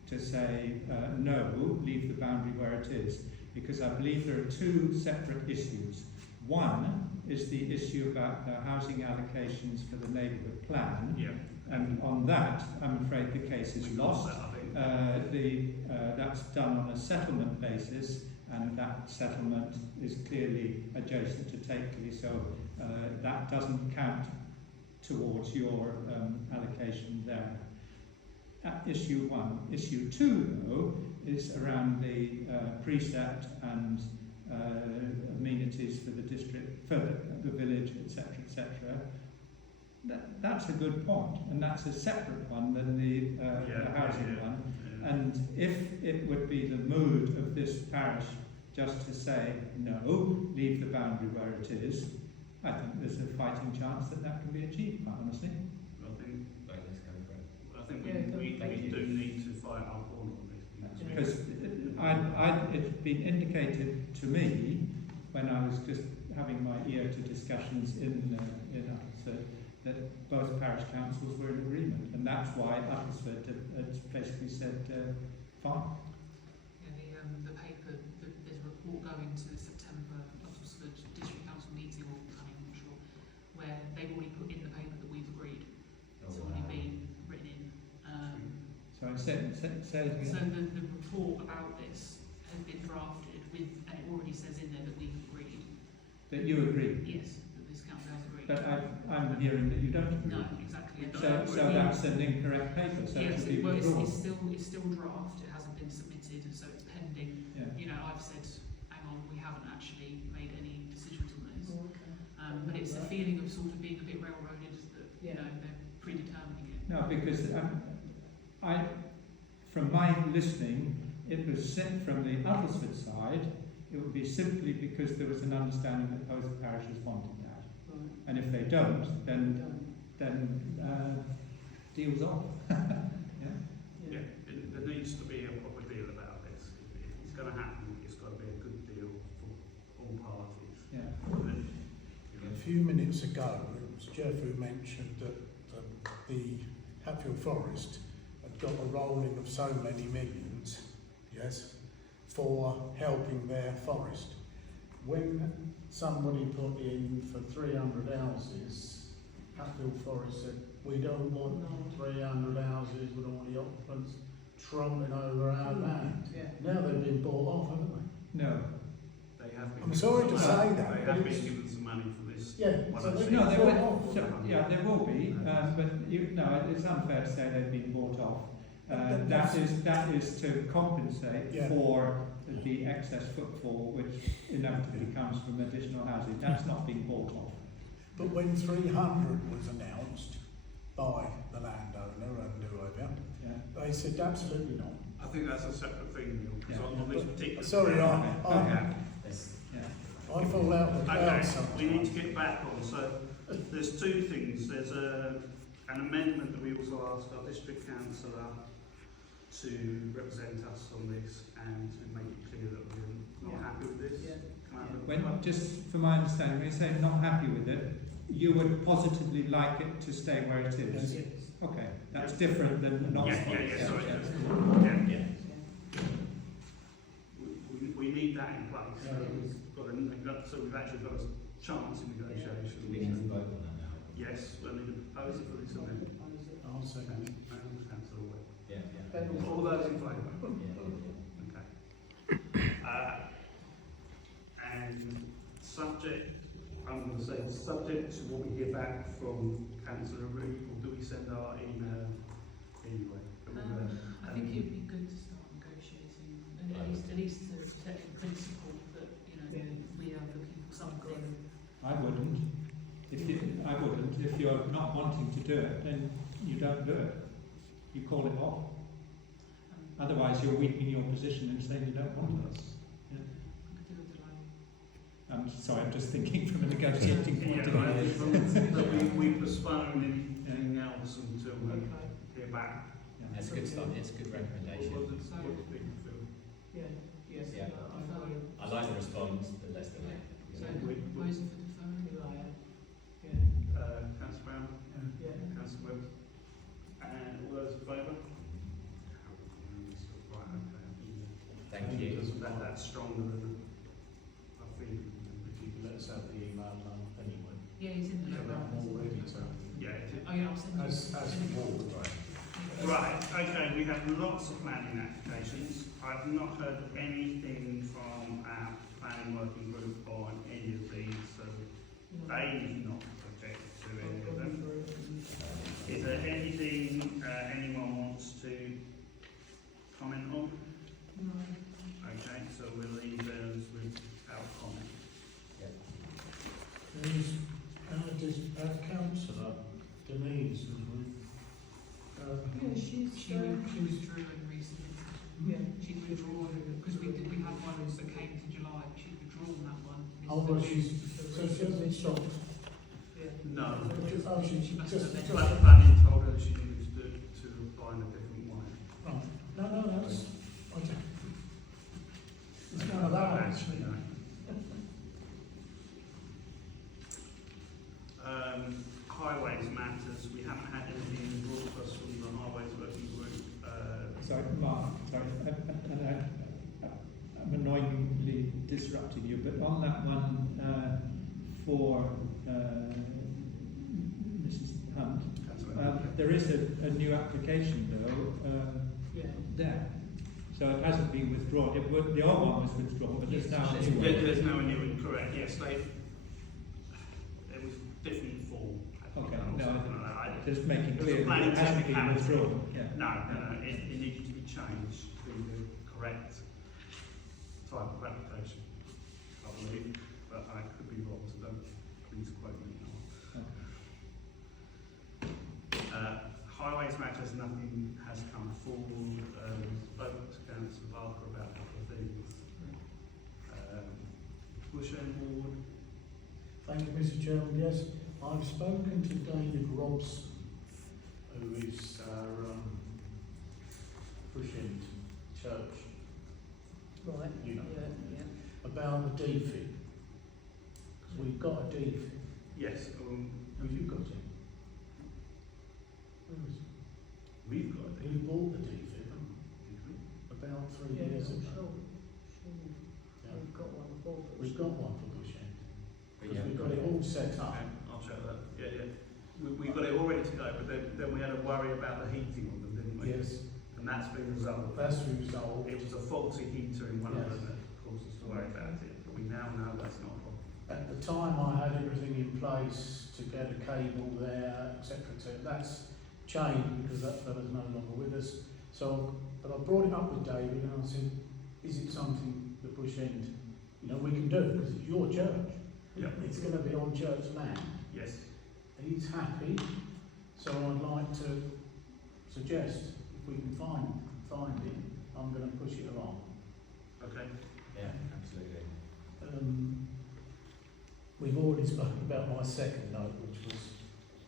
to say no, leave the boundary where it is? Because I believe there are two separate issues. One is the issue about the housing allocations for the neighbourhood plan, Yeah. and on that, I'm afraid the case is We lost lost. that, I think. That's done on a settlement basis, and that settlement is clearly adjacent to Takeley, so that doesn't count towards your allocation there. Issue one. Issue two, though, is around the precept and amenities for the district, for the village, etc., etc. That's a good point, and that's a separate one than the housing one. Yeah. And if it would be the mood of this parish just to say, no, leave the boundary where it is, I think there's a fighting chance that that can be achieved, quite honestly. I think, Right, let's go for it. I think Yeah, we thank you. do need to fight our corner on this. Because it's been indicated to me when I was just having my ear to discussions in Uttlesford that both parish councils were in agreement, and that's why Uttlesford had basically said fine. Yeah, the paper, there's a report going to the September Uttlesford District Council meeting, or I'm not sure, where they've already put in the paper that we've agreed. It's already been written in. So I said So again. the report about this has been drafted with, and it already says in there that we've agreed. That you agree, Yes, that this council has agreed. but I'm hearing that you don't agree. No, exactly. So that's an incorrect paper, so it Yes, should be well, withdrawn. it's still draft, it hasn't been submitted, so it's pending. Yeah. You know, I've said, hang on, we haven't actually made any decisions on this. But it's a feeling of sort of being a bit railroaded, that, you know, they're predetermining it. No, because from my listening, it was sent from the Uttlesford side. It would be simply because there was an understanding that both parishes wanted that, and if they don't, then deals off. Yeah, there needs to be a proper deal about this. If it's going to happen, it's got to be a good deal for all parties. Yeah. A few minutes ago, it was Jeff who mentioned that the Hatfield Forest had got a rolling of so many millions, yes, for helping their forest. when somebody put in for 300 houses, Hatfield Forest said, we don't want 300 houses with all the occupants tromping over our land. Yeah. Now they've been bought off, haven't they? No. They have been. I'm sorry to given say some- that, They but have it's- been given some money for this. Yeah, Well, so that's- they've No, been there bought will, off. so, yeah, there will be, but no, it's unfair to say they've been bought off. That is to compensate Yeah. for the excess footfall which inevitably comes from additional housing. That's not being bought off. But when 300 was announced by the landowner and whoever, Yeah. they said absolutely not. I think that's a separate thing, Neil, because Yeah. on this particular. Sorry, Yeah. I fall out of the clouds Okay, sometimes. we need to get back on. So there's two things. There's an amendment that we also asked our district councillor to represent us on this and to make it clear that we're not happy with this. Yeah. Can I have a- When, just for my understanding, when you say not happy with it, you would positively like it to stay where it is? Yes. Okay, that's different than not. Yeah, sorry. Yeah. Yeah. We need that in place. So we've actually got a chance in negotiations. We need to vote on that now. Yes, we'll need a proposal for this amendment. I'll second it. Councillor Webb. Yeah. All those in favour? Yeah. Okay. And subject, I'm going to say subject to what we hear back from Councillor Reid, or do we send our email anyway? I think it'd be good to start negotiating, and at least to protect the principle that, we are looking for something. I wouldn't. If you're not wanting to do it, then you don't do it. You call it off. Otherwise, you're weakening your position and saying you don't want us. I could do a delay. I'm sorry, I'm just thinking from a negotiating point of view. We postpone anything else until we hear back. That's a good start. It's a good recommendation. What do people feel? Yes. Yeah. I like the response, but less than that. So, proposal for deferral? Councillor Brown? Councillor Webb? And all those in favour? Right, okay. Thank you. That's stronger than I think. If you let us have the email anyway. Yeah, he's in the Yeah, letter. I'm all ready to. Yeah, it is. Oh yeah, I'll send you. As the board, right? Right, okay, we have lots of planning applications. I've not heard anything from our planning working group on any of these, so they've not objected to any of them. Is there anything anyone wants to comment on? No. Okay, so we'll leave those without comment. Our councillor, Denise, was with. She withdrew and recently. She withdrew because we had one that came to July. She's withdrawn that one. Well, so she hasn't stopped. No. She must just. have Planning told her she needed to apply in a different way. Right. No, that's. Okay. It's none of that, actually. Highways matters, we haven't had anything brought to us from the highways working group. Sorry, Mark, I'm annoyingly disrupting you, but on that one for Mrs. Hunt, there is a new application though there. So it hasn't been withdrawn. The old one was withdrawn, but there's now a new one. There's no new one, correct, yes, it was different form. Okay, Something no, like that. just making There's a clear that planning it hasn't been technicality. withdrawn. Yeah. No, it needed to be changed to the correct type of application, I believe, but I could be wrong, so don't please quote me now. Highways matters, nothing has come forward. Spoke to Councillor Barker about a couple of things. Bushend Board. Thank you, Mr. Chairman. Yes, I've spoken to David Robson, who is our Bushend Church, Right. you know, Yeah. about the DFID. Because we've got a DFID. Yes, Have you got it? Where is it? we've got it. We bought the DFID, haven't we? About 3 years ago. Sure. Yeah. We've got one. We've got one for Bush End. But Because yeah, we've got it all set up. Okay, I'll check that. Yeah. We got it all ready to go, but then we had a worry about the heating on them, didn't we? Yes, And that's been resolved. that's resolved. It was a faulty heater in one of Yes. them that caused us to worry about it, but we now know that's not a problem. At the time, I had everything in place to get a cable there, etc. That's changed because that fella's no longer with us. So, but I brought it up with David and I said, is it something the Bush End, we can do because it's your church. Yeah. It's going to be on church land. Yes. He's happy, so I'd like to suggest if we can find it, I'm going to push it along. Okay. yeah, absolutely. We've already spoken about my second note, which was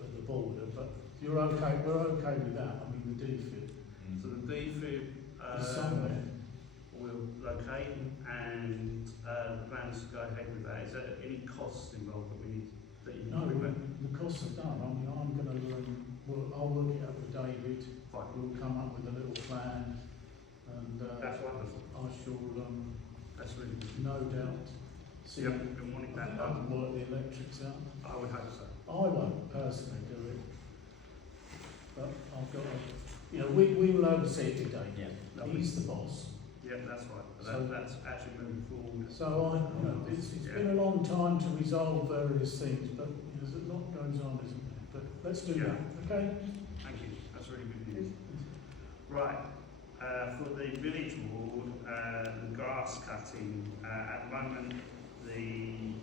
at the border, but you're okay. We're okay with that. I mean, the defib So the DFib is somewhere. will locate, and the plan is to go ahead with that. Is there any costs involved that we need that you No, need to bring back? the costs are done. I mean, I'm going to. I'll work it out with David. Fine. We'll come up with a little plan, and That's wonderful. I shall, That's really good. no doubt, see. Yep, been wanting I that think I done. can work the electrics out. I would hope so. I won't personally do it, but I've got to, we will oversee it with David. Yeah, Lovely. He's the boss. Yeah, that's right. So- That's actually moving forward. So it's been a long time to resolve various things, but there's a lot goes on, isn't there? But let's do Yeah. that, okay? Thank you. That's really good news. Right. For the village ward, the grass cutting, at the moment, the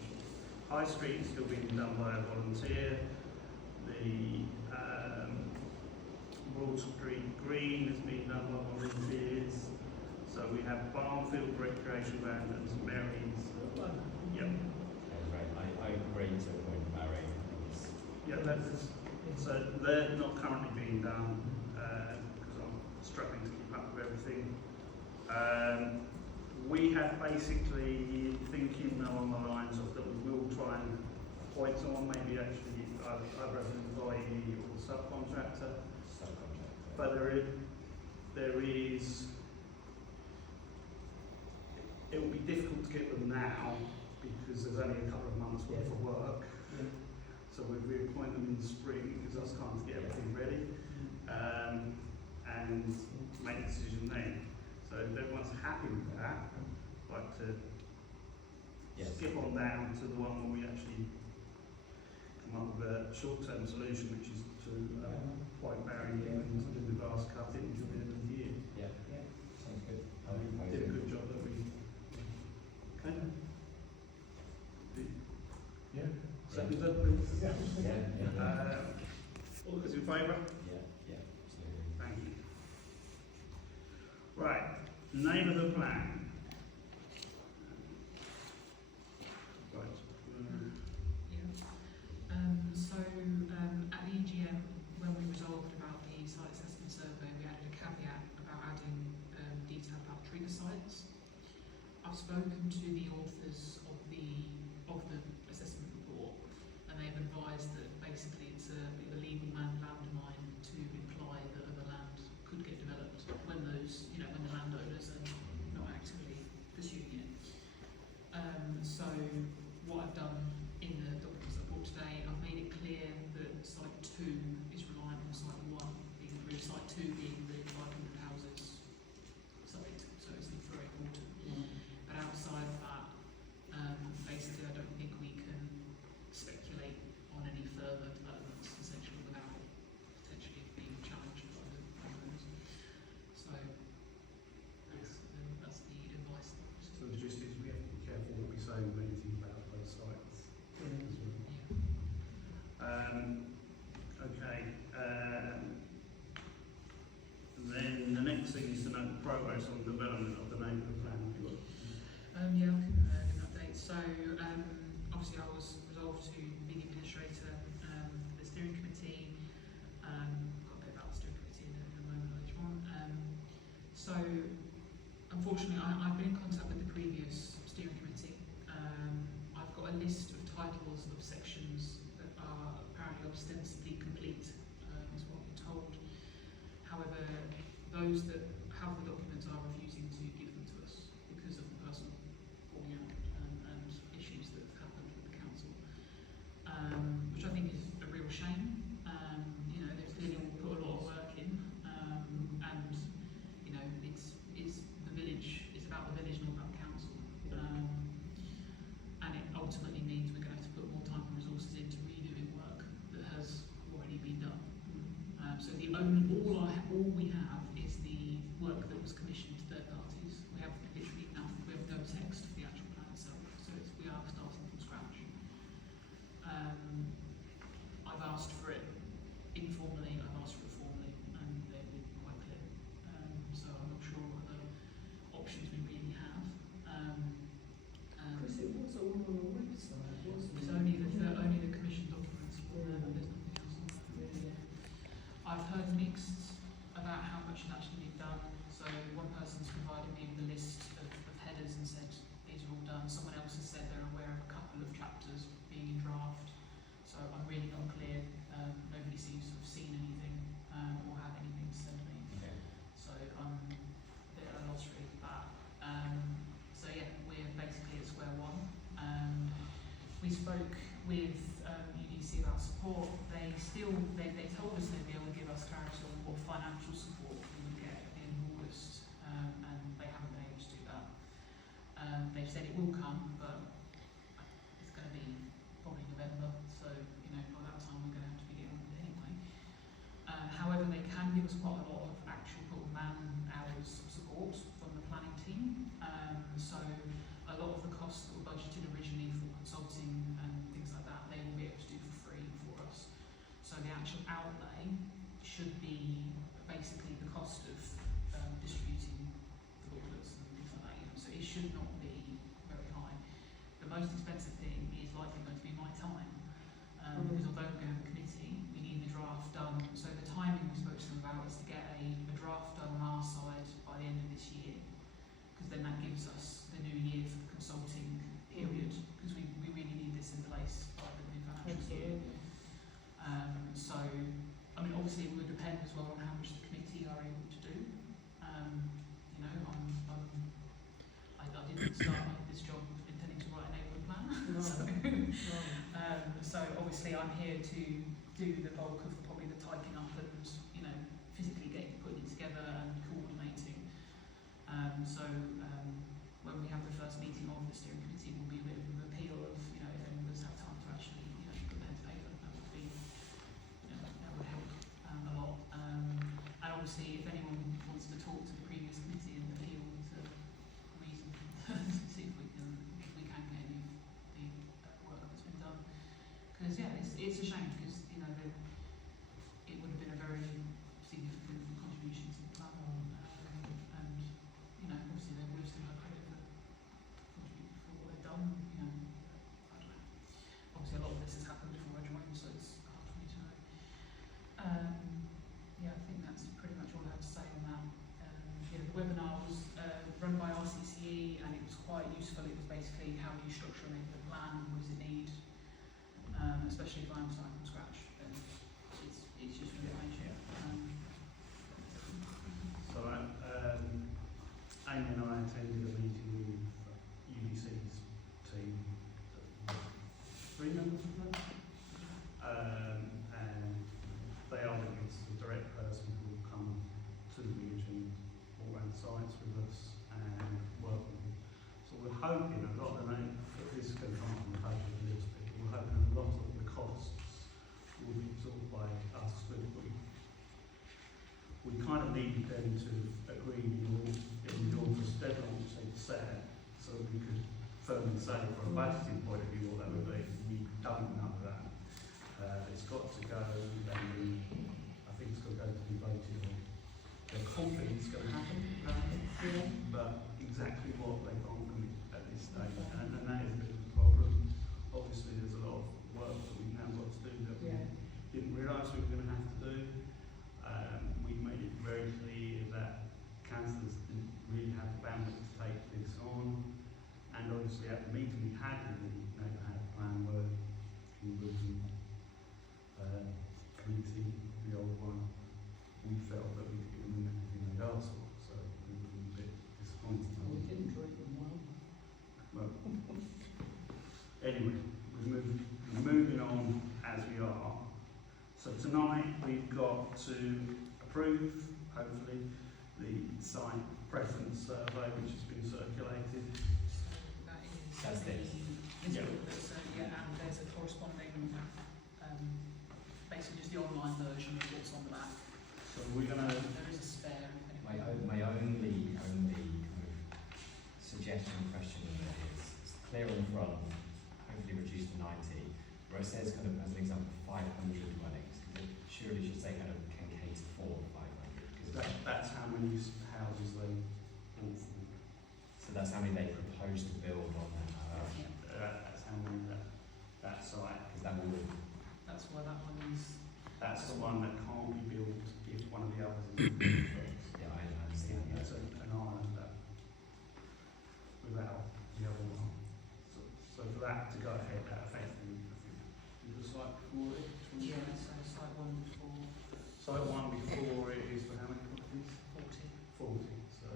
High Street is still being done by a volunteer. The Broad Street Green is being done by volunteers. So we have Barnfield Recreation Ground and St Mary's. Yep. right. I agree to appoint Barry. Yeah, so they're not currently being done because I'm struggling to keep up with everything. We have basically thinking along the lines of that we will try and appoint someone, maybe actually either as an employee or a subcontractor. But there is, it will be difficult to get them now because there's only a couple of months worth of work. So we reappoint them in the spring, because that's time to get everything ready, and make a decision then. So if everyone's happy with that, I'd like to skip on down to the one where we actually come up with a short-term solution, which is to appoint Barry Newman to do the grass cutting until the end of the year. Yeah, sounds good. Did a good job that we. Okay. Yeah. Second, please. Yeah. All those in favour? Yeah, absolutely. Thank you. Right, name of the plan. Right. At the EGM, when we resolved about the site assessment survey, we added a caveat about adding detail about trigger sites. I've spoken to the authors of the assessment report, and they've advised that basically it's a legal landmine to imply that other land could get developed when those, when the landowners are not actively pursuing it. So what I've done in the documents I brought today, I've made it clear that site 2 is reliant on site 1 being approved, site 2 being the 500 houses site, so it's very important. But outside of that, basically I don't think we can speculate on any further developments essentially without potentially being challenged by the landowners. So that's the advice that was. So the gist is we have to be careful what we say when anything about those sites. As well. Okay. Then the next thing is to note the progress on the development of the neighbourhood plan. Have you got? Yeah, I can give an update. So, obviously I was resolved to be the administrator for the steering committee. Got a bit about the steering committee in a moment later on. So, unfortunately, I've been in contact with the previous steering committee. I've got a list of titles of sections that are apparently ostensibly complete, is what I'm told. However, those that have the documents are refusing to give them to us because of the personal falling out support, they told us they'd be able to give us clarity on what financial support we would get at the end of August, and they haven't been able to do that. They've said it will come, but it's going to be probably November, so by that time we're going to have to be getting on with it anyway. However, they can give us quite a lot of actual man hours of support from the planning team. So a lot of the costs that were budgeted originally for consulting and things like that, they will be able to do for free for us. So the actual outlay should be basically the cost of distributing the booklets and things like that. So it should not be very high. The most expensive thing is likely going to be my time, because although we're going to have a committee, we need the draft done. So the timing we spoke to them about is to get a draft done on our side by the end of this year, because then that gives us the new year for the consulting period, because we really need this in place by the new financial year. So, I mean, obviously it would depend as well on how much the committee are able to do. I didn't start this job intending to write a neighbourhood plan. So obviously I'm here to do the bulk of probably the typing up and, physically putting it together and coordinating. When we have the first meeting of the steering committee, will be a bit of an appeal of, if anyone does have time to actually, put pen to paper, that would be, that would help a lot. And obviously, if anyone wants to talk to the previous committee and appeal to reason, to see if we can get any of the work that's been done. Because it's a shame because it would have been a very significant contribution to the plan, and obviously they would have still had credit for what they've done. I don't know. Obviously a lot of this has happened before I joined, so it's hard for me to know. I think that's pretty much all I have to say on that. The webinar was run by RCCE and it was quite useful. It was basically how do you structure a neighbourhood plan, what does it need, especially if I'm starting from scratch, then it's just really information. So Amy and I attended a meeting with UBC's team, 3 members of that, and they are looking for the direct person who will come to the region, walk around sites with us and work with them. So we're hoping a lot of this can come from the budget a little bit, we're hoping a lot of the costs will be absorbed by us, but we kind of needed them to agree in the August deadline which they'd set, so that we could firmly say from a budgeting point of view what that would be. We don't know that. It's got to go, and I think it's got to go to be voted on. They're confident it's going to happen, but exactly what they can't commit at this stage, and that is a bit of a problem. Obviously there's a lot of work that we've now got to do that we didn't realise we were going to have to do. We made it very clear that councillors didn't really have the bandwidth to take this on, and obviously at the meeting we had in the neighbourhood plan where we were committee, the old one, we felt that we'd given them everything they'd asked for, so we were a bit disappointed. We didn't treat them well. Well, anyway, we're moving on as we are. So tonight we've got to approve, hopefully, the site preference survey which has been circulated. So That's that it. is Yeah. and there's a corresponding, basically just the online version of what's on the back. So we're going to, There is a spare. if anyone- My only kind of suggestion, question with it is it's clear on the front, hopefully reduced to 90, where it says kind of as an example 500 dwellings. It surely should say kind of can cater for 500. Because that's how many houses they bought for. so that's how many they propose to build on that. That's how many that site. Because that will That's why that one is. That's the one that can't be built if one of the others is built first. yeah I understand that. That's an island that without the other one. So for that to go ahead, that effectively, I think, the site before it. Yeah, so site one for Site one before it is for how many properties? 40. 40. So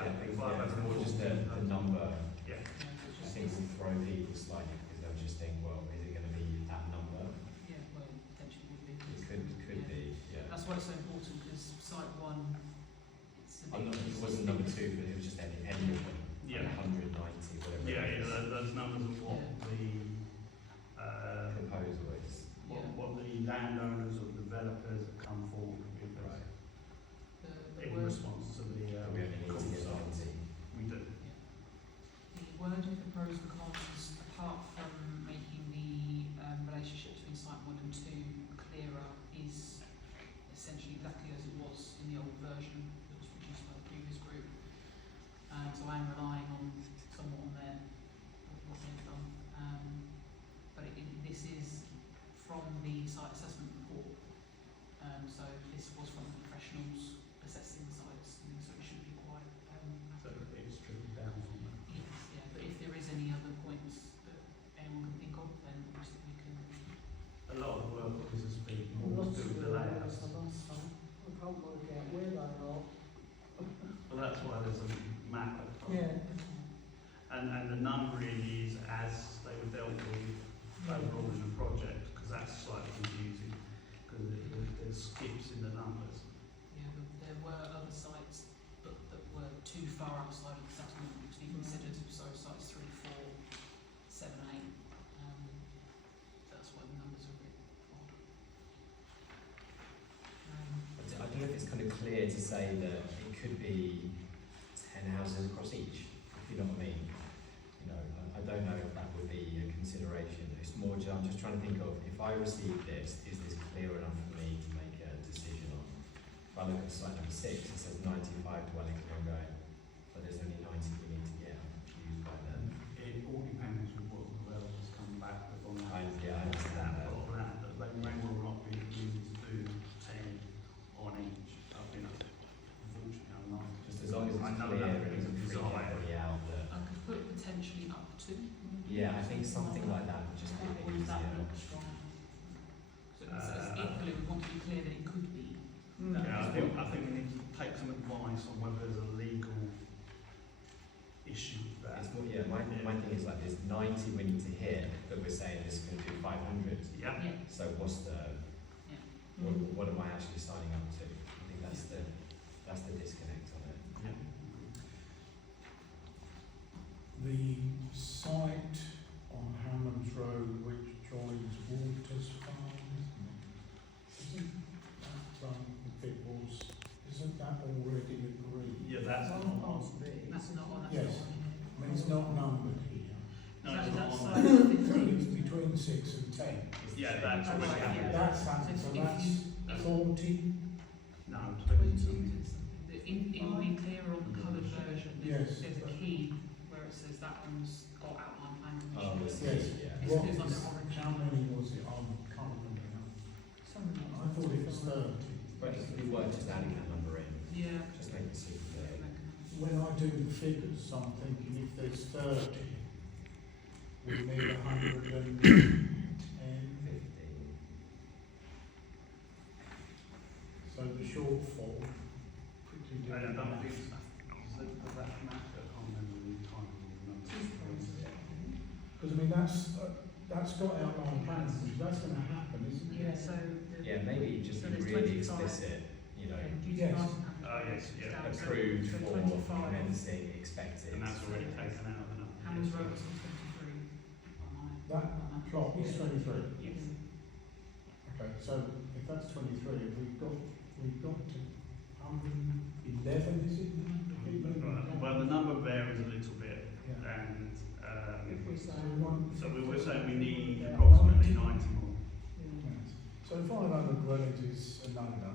It's more just the number. Yeah. I think will throw people slightly because they'll just think, well, is it going to be that number? Yeah, well, why it's so important, because site one, it's a bit. It wasn't number 2, but it was just any of them. Yeah. 190, whatever. Yeah, it is. those numbers are what Proposal is. what the landowners or developers have come forward with us The in word, response to the We only need to call get sites. 90. We do. the word of the pros and cons, apart from making the relationship between site 1 and 2 clearer, is essentially exactly as it was in the old version that was produced by the previous group. So I am relying on somewhat on what they've done. But this is from the site assessment report. So this was from the professionals assessing the sites, so it should be quite So it's trickled down from that. yes, yeah. But if there is any other points that anyone can think of, then obviously we can. A lot of the work of this has been I'm more to lost do with with the the layouts. last one. I can't work out where they are. Well, that's why there's a map at the top. Yeah. And the numbering is as they were dealt with overall in the project, because that's slightly confusing, because there's skips in the numbers. Yeah, there were other sites that were too far outside of the settlement to be considered, so sites 3, 4, 7, 8. That's why the numbers are a bit odd. I don't know if it's kind of clear to say that it could be 10 houses across each, if you know what I mean. You know, I don't know if that would be a consideration. It's more, I'm just trying to think of, if I receive this, is this clear enough for me to make a decision on? If I look at slide number 6, it says 95 dwellings, and I'm going, but there's only 90 we need to get used by then. It all depends on what the developers come back with on that. I understand that. Plot of land, that they may well not be willing to do 10 on each. I think that's unfortunately unlikely. Just as long as I it's know clear that and is a doesn't freak desire. everybody out that, I could put potentially up to. yeah, I think something like that would just be a Or bit is that easier. not strong? So it's equally, we want to be clear that it could be. Yeah, I think we need to take some advice on whether there's a legal issue with that. It's more, yeah, my thing is like there's 90 we need to hit, but we're saying this is going to do 500. Yeah. Yeah. So what's the, what am I actually signing up to? I think that's the disconnect on it. Yeah. The site on Hammond's Road which joins Waters Farm, isn't it isn't that already agreed? Yeah, that's It's not on on. past B. That's not on that. Yes. I mean, it's not numbered here. No, it's not on. That's It's between 6 and 10. Yeah, that's Oh, already right, happened. yeah. That's happened, so that's 40. No, 22. It will be clearer on the coloured version. Yes. There's a key where it says that one's got outline plan Oh, conditions. Yes. yeah. It's What it's on is, the orange. how many was it? I can't remember now. I thought it was 30. But it could be worth just adding that number in, Yeah. just make it super clear. When I do the figures, I'm thinking if there's 30, we need 110. 15. So the shortfall, quickly I doing don't that. think so. Does that matter? I can't remember the time of the numbers. Because I mean, that's got outline plans, that's going to happen, isn't it? Yeah, so. Yeah, maybe just So be there's really 25. explicit, you know, Yes. Yes, yeah. approved so for 25. commencing expected. And that's already taken out of the number. Hammond's Road was on 23. That plot is 23. Yes. Okay, so if that's 23, we've got to 111, is it? Right. Well, the number varies a little bit, Yeah. and If we say so we were saying we need approximately 90 more. Yes. So 500 dwellings is a no-no.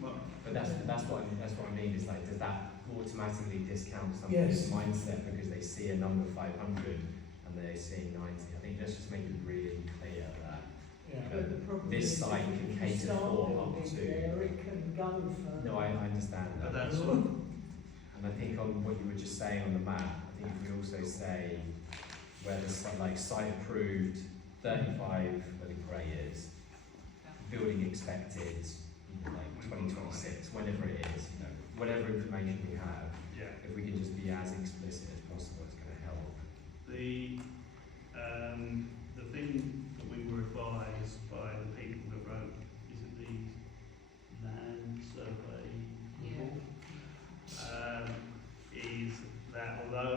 Well, But that's what I mean is like, does that automatically discount somebody's Yes. mindset because they see a number 500 and they're seeing 90? I think let's just make it really clear that Yeah. But the problem This is site if can you cater start for building up to- there, it can go further. no, I understand but that. that's And I think on what you were just saying on the map, I think if we also say where the site, like site approved 35, where the grey is, building expected, you know, like 2026, whenever it is, you know, whatever information we have, yeah. if we can just be as explicit as possible, it's going to help. The thing that we were advised by the people that wrote, is it the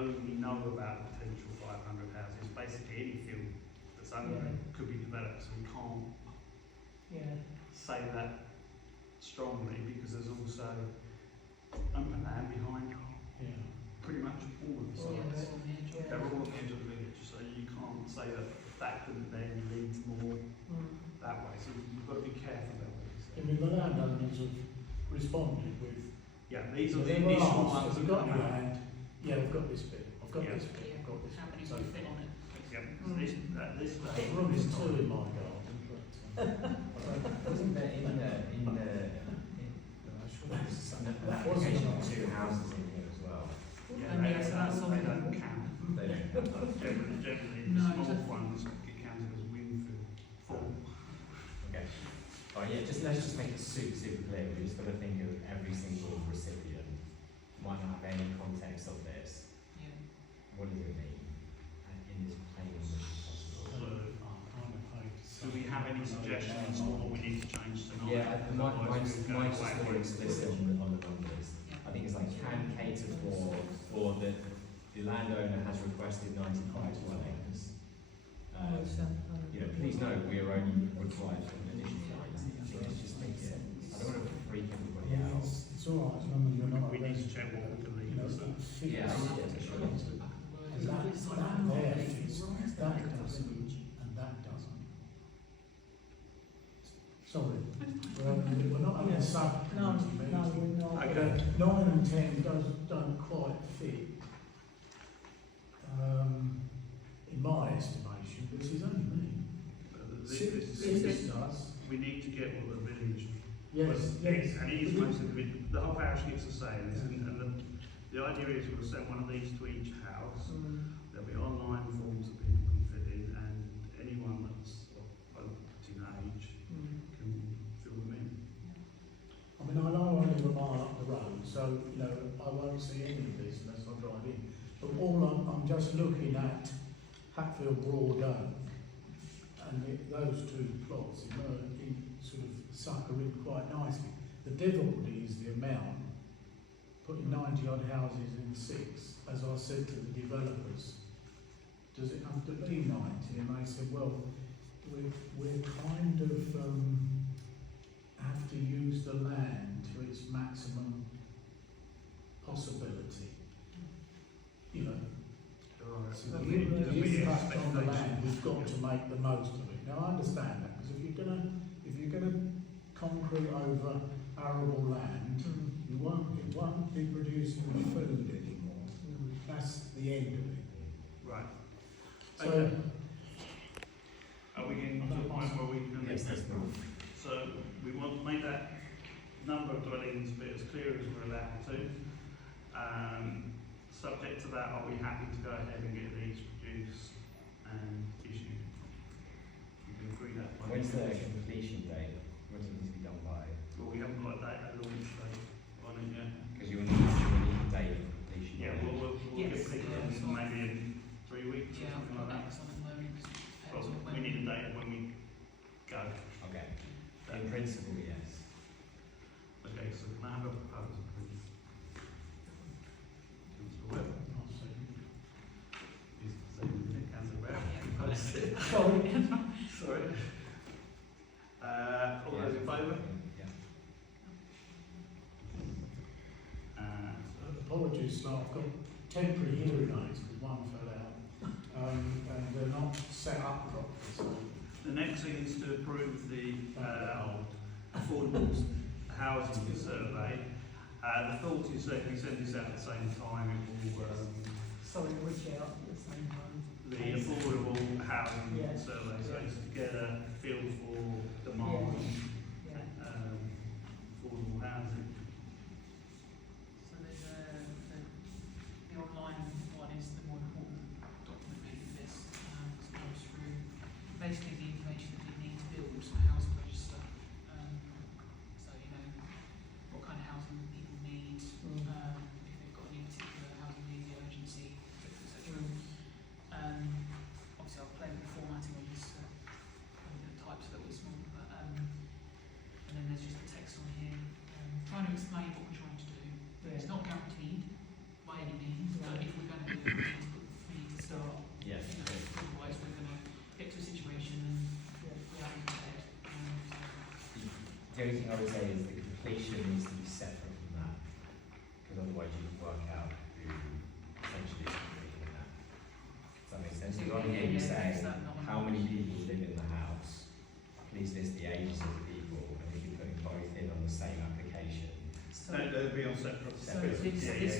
only know about potential 500 houses, basically any field that's under could be developed, so we can't say that strongly because there's also open land behind pretty much all of the sites. They're all on the edge of the village, so you can't say that that could then lead more that way. So you've got to be careful about what you say. I mean, the landowners have responded with, Yeah, these are so the they were initial asked, ones have that you got come your out. land? Yeah, I've got this bit, I've got Yeah. this bit, I've got this How bit. many So, would fit on it? Yeah, so this I've got room for two in my garden, but, Wasn't there in the application of two houses in here as well? yeah, And they, yes, that's they on- don't count. They don't. Generally, No, the small exactly. ones get counted as Winfield. Full. Okay. Oh yeah, let's just make it super clear. We just got to think of every single recipient might not have any context of this. Yeah. What does it mean? And in this plain English as possible. So, I'm kind of hate to do we say- have any suggestions for what we need to change tonight? Yeah, Otherwise we'll go mine's just away. more explicit on the numbers. I think it's like can cater for, or that the landowner has requested 95 dwellings. You know, please note we are only required for an additional 90. I think let's just make it. I don't want to freak everybody Yeah, out. it's all right, as long as we're not We need to arrested, check what we can leave. you know, So. fix. Yeah, sure. And that there fits, that doesn't, and that doesn't. Sorry, we're not having a subcommittee meeting. Okay. 9 and 10 don't quite fit. In my estimation, this is only me. Six does. We need to get what the village. Yes, yes. And it is most of the whole parish gets a say in this, and the idea is we'll send one of these to each house. There'll be online forms that people can fill in, and anyone that's of voting age can fill them in. I mean, I know I live a mile up the road, so, you know, I won't see any of this unless I drive in. But all I'm just looking at Hatfield Broad Oak, and those two plots sort of sucker in quite nicely. The difficulty is the amount. Putting 90 odd houses in 6, as I said to the developers, does it have to be 90? And they said, well, we're kind of have to use the land to its maximum possibility. You know, so the impact on the land, we've got to make the most of it. Now I understand that, because if you're gonna concrete over arable land, it won't be producing the food anymore. That's the end of it. Right. So, Okay. Are we getting to the point where we can? Yes, that's not. So we want to make that number of dwellings bit as clear as we're allowed to. Subject to that, are we happy to go ahead and get these produced and issued? We can agree that one. When's the completion date? When does it need to be done by? Well, we haven't got that launch date on it yet. Because you'll need a date of completion. Yeah, we'll Yes, get people yeah, in so- maybe in 3 weeks or Yeah, I've something got like that that. on at the moment. 'Cause it depends Well, on we when- need a date of when we go. Okay. In principle, yes. Okay, so can I have a proposal, please? Councillor Webb. I'll say, Is seconded it, Councillor Webb. Yeah, got it. sorry, Sorry. All those in favour? Yeah. apologies, so I've got temporary hearing aids because one fell out, and they're not set up properly, so. The next thing is to approve the affordable housing survey. The thought is that if we send this out at the same time, it will, Sorry, reach out at the same time. the affordable housing Yeah. survey, so it's to get a feel for demand, Yeah. affordable housing. So there's the online one is the more important document maybe for this, because it goes through basically the information that you need to build a housing register. So you know what kind of housing people need, if they've got any particular housing need, the urgency, etc. Obviously I'll play with the formatting of this, the types a little bit small, but I would say is the completion needs to be separate from that, because otherwise you can work out who essentially is completing that. Does that make sense? So on here you say how many people live in the house, please list the ages of the people, and if you're putting both in on the same application. So, No, they'll be on separate. so this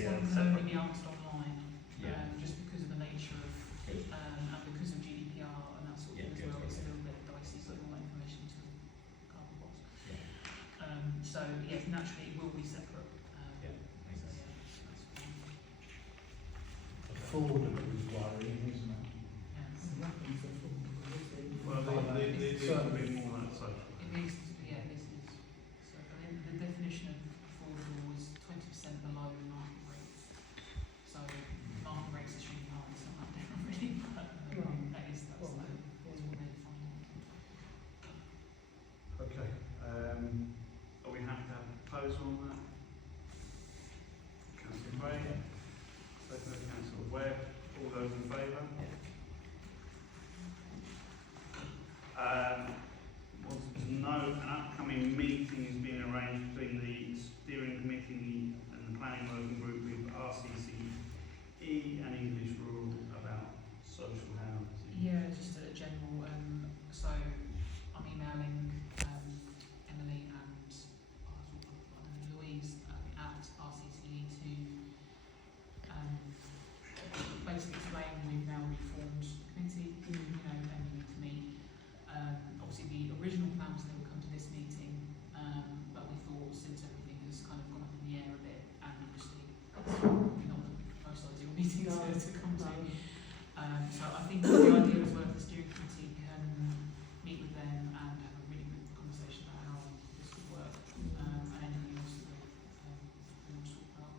one can separate. only be answered online, Yeah. just because of the nature of, Good. and because of GDPR and that sort of Yeah, thing as good, well. It's a okay. little bit dicey putting all that information to carbon box. Yeah. So yes, naturally it will be separate. Yeah, makes So sense. yeah, that's fine. Affordable is worrying, isn't it? Yes. Well, they will be more than social. It needs to be, yeah, this is, so the definition of affordable is 20% below the market rate. So market rates are extremely high, it's not that different really, but that's what they define. Okay, are we happy to have a proposal on that? Councillor Gray, second Councillor Webb, all those in favour? Wanted to know an upcoming meeting is being arranged between the steering committee and the planning working group with RCCE and English Rural about social housing. Yeah, just a general, so I'm emailing Emily and Louise at RCCE to basically explain we've now reformed the committee, and you need to meet. Obviously the original plan was they would come to this meeting, but we thought since everything has kind of gone up in the air a bit, and obviously it's probably not the most ideal meeting to come to. So I think the idea as well if the steering committee can meet with them and have a really good conversation about how this would work, and anything else that we want to talk about.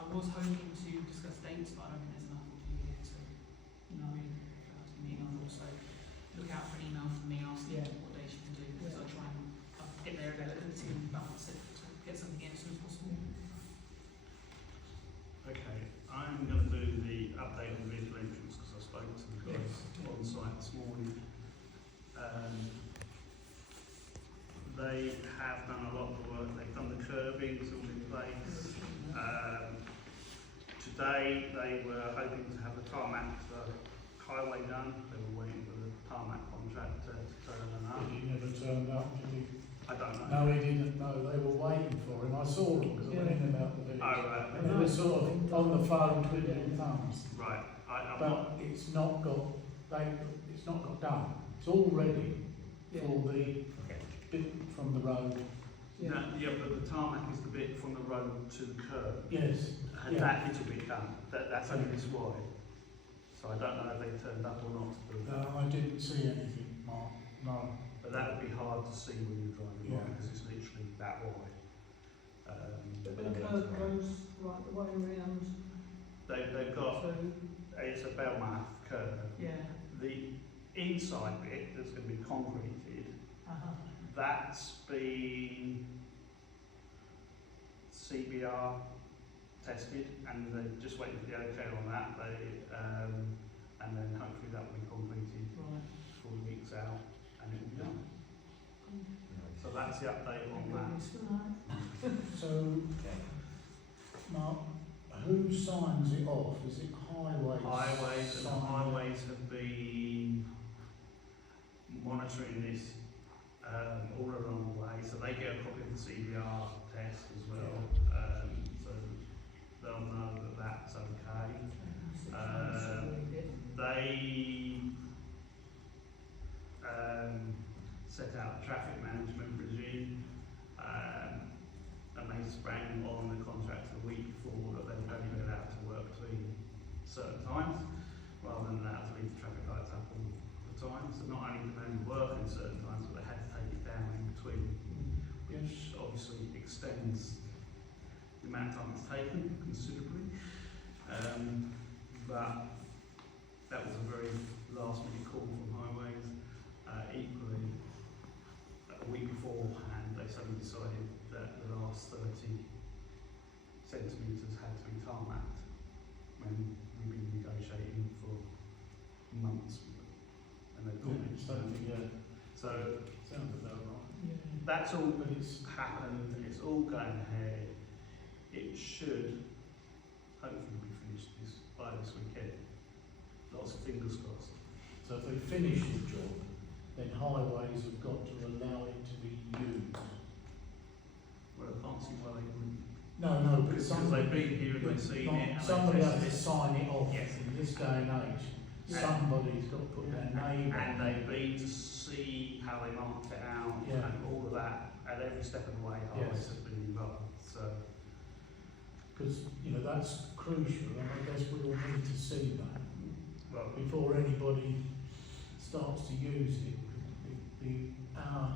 I was hoping to discuss dates, but I don't think there's enough of you here to really meet. I'll also look out for an email from me asking what dates you can do, because I try and get their availability and balance it to get something in as soon as possible. Okay, I'm going to do the update on the visual entrance because I spoke to the guys on site this morning. They have done a lot of the work, they've done the curbing, it's all in place. Today they were hoping to have the tarmac for the highway done, they were waiting for the tarmac contractor to turn up. But he never turned up, did he? I don't know. No, he didn't know. They were waiting for him. I saw him because I went in about the village. Oh, right. And they were sort of on the phone twiddling thumbs. Right, I'm not. But it's not got done. It's all ready for the bit from the road. No, yeah, but the tarmac is the bit from the road to the curb. Yes. And that little bit done, that's only this wide. So I don't know if they turned up or not to do that. I didn't see anything, Mark. No. But that would be hard to see when you're driving Yeah. by because it's literally that wide. But the curve goes right the way around. They've got, So, it's a Belmouth curve. yeah. The inside bit that's going to be concreted, that's been CBR tested and they're just waiting for the okay on that. And then hopefully that will be completed Right. 4 weeks out and it will be done. So that's the update on that. So, Mark, who signs it off? Is it highways? Highways and the highways have been monitoring this all along the way, so they get a copy of the CBR test as well, so they'll know that that's okay. They set out a traffic management regime, and they sprang on the contract the week before that they were only allowed to work between certain times, rather than allowed to leave the traffic lights up all the time. So not only can they only work in certain times, but they had to take it down in between, which obviously extends the amount of time it's taken considerably. But that was a very last minute call from highways. Equally, a week beforehand, they suddenly decided that the last 30 centimetres had to be tarmacked when we've been negotiating for months with them. And they've got it. So Sounds about right. that that's all but it's, happened, it's all going ahead. It should hopefully be finished by this weekend. Lots of fingers crossed. so if they finish the job, then highways have got to allow it to be used. Well, I can't see why they wouldn't. No, but Because somebody, they've been here and they've seen it. And somebody they've has to tested sign it off Yes. in this day and age. Yeah. Somebody's got to put their name it. And on it. they've been to see how they marked it out Yeah. and all of that. At every step of the way, highways Yes. have been involved. So, Because, you know, that's crucial, and I guess we all need to see that well, before anybody starts to use it. Our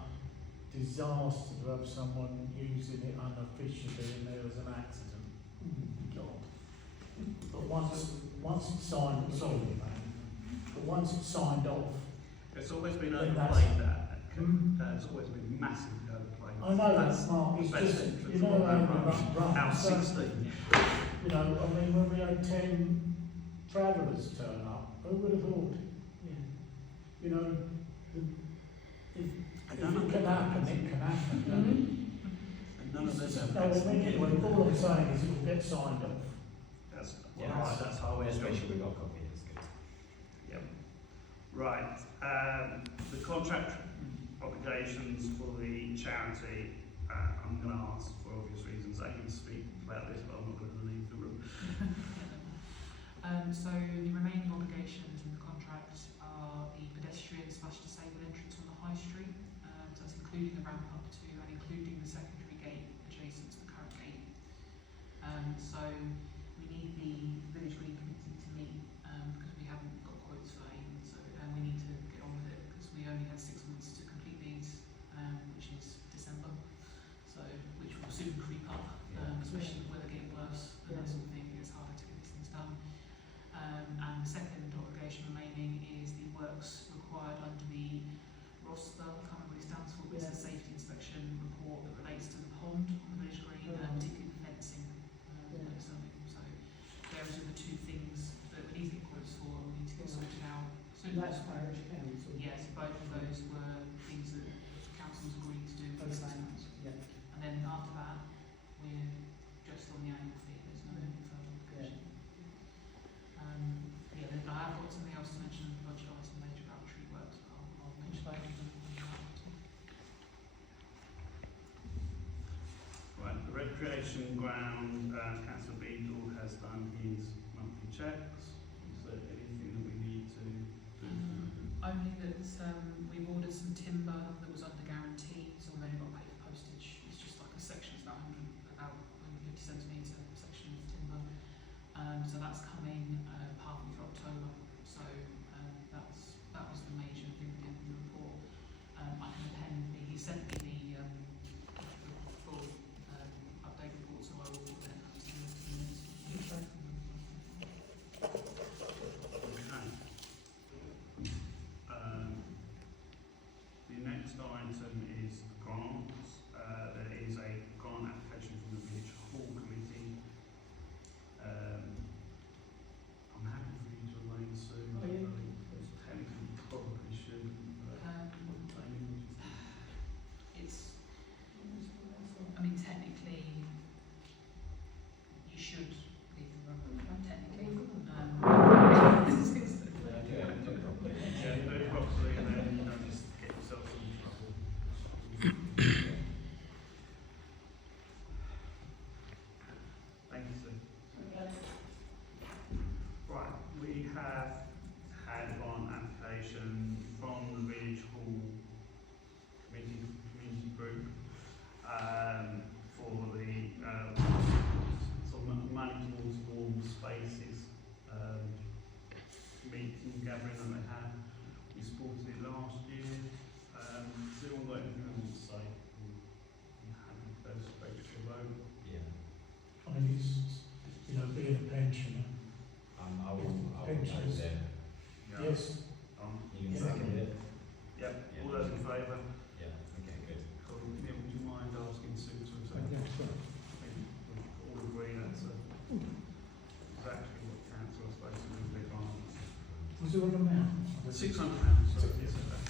disaster to have someone using it unofficially and there was an accident. God. But once it's signed, sorry, man, but once it's signed off, it's always been Then overplayed, that. Hmm? It's always been massively overplayed. I know that's Mark, it's best just, entrance you know, of all around that rubbish. the Now rough, 16. you know, I mean, when we had 10 travellers turn up, who would have thought? You know, if it can happen, it can happen. And none of this No, I mean, anyway, all I'm saying is it will get signed off. That's Yeah, right. That's how Let's it's make going. sure we've got a copy, that's good. Yep. Right. The contract obligations for the charity. I'm going to ask for obvious reasons. I can speak about this, but I'm not going to leave the room. So the remaining obligations in the contract are the pedestrian/disabled entrance on the High Street. So that's including the ramp up to and including the secondary gate adjacent to the current gate. So we need the Village Green Committee to meet because we haven't got quotes for that even. So we need to get on with it because we only had 6 months to complete these, which is December. So which will soon creep up, especially with weather getting worse and that sort of thing. It's harder to get these things done. And the second obligation remaining is the works required under the ROSPA, I can't remember what it stands for, but it's a safety inspection report that relates to the pond on the Village Green, particularly the fencing. So those are the two things that we need to get quotes for and we need to get sorted out. So That's parish council. yes, both of those were things that the council's agreed to do for the 6 Okay. months. Yeah. And then after that, we're just on the annual fee, there's no further obligation. Yeah, then I have got something else to mention in the budget item, major battery works, but I'll mention that. Right. The recreation ground. Councillor Beadle has done his monthly checks. Is there anything that we need to do? Only that we've ordered some timber that was under guarantee, so we've only got to pay for postage. It's just like a section, it's about 150 centimetre section of timber. So that's coming partly for October. So that was the major thing in the report. I can append he sent me the full update report, so I will put that up to you. Okay. The next item is grants. There is a grant application from the Village Hall Committee. I'm happy for you to arrange soon. Oh, yeah. I think technically probably should. But It's, I mean, technically, you should leave the room, technically. yeah, do it properly and then you don't just get yourself in trouble. Thank you, sir. Right, we have had one application from the Village Hall community group for the sort of money towards warm spaces meeting gathering that they had. We supported it last year. Has anyone got anything they want to say? I'm happy to go straight to the vote. Yeah. I mean, it's, you know, being a pensioner. I will Pensions. note there. Yes, You can Yeah. second it? Yep. Yeah. All those in favour? Yeah, okay, good. Cool. Neil, would you mind asking Sue to I say? guess so. We all agree that's exactly what council are supposed to do with their grants. Was there an amount? £600, sorry, yes, okay.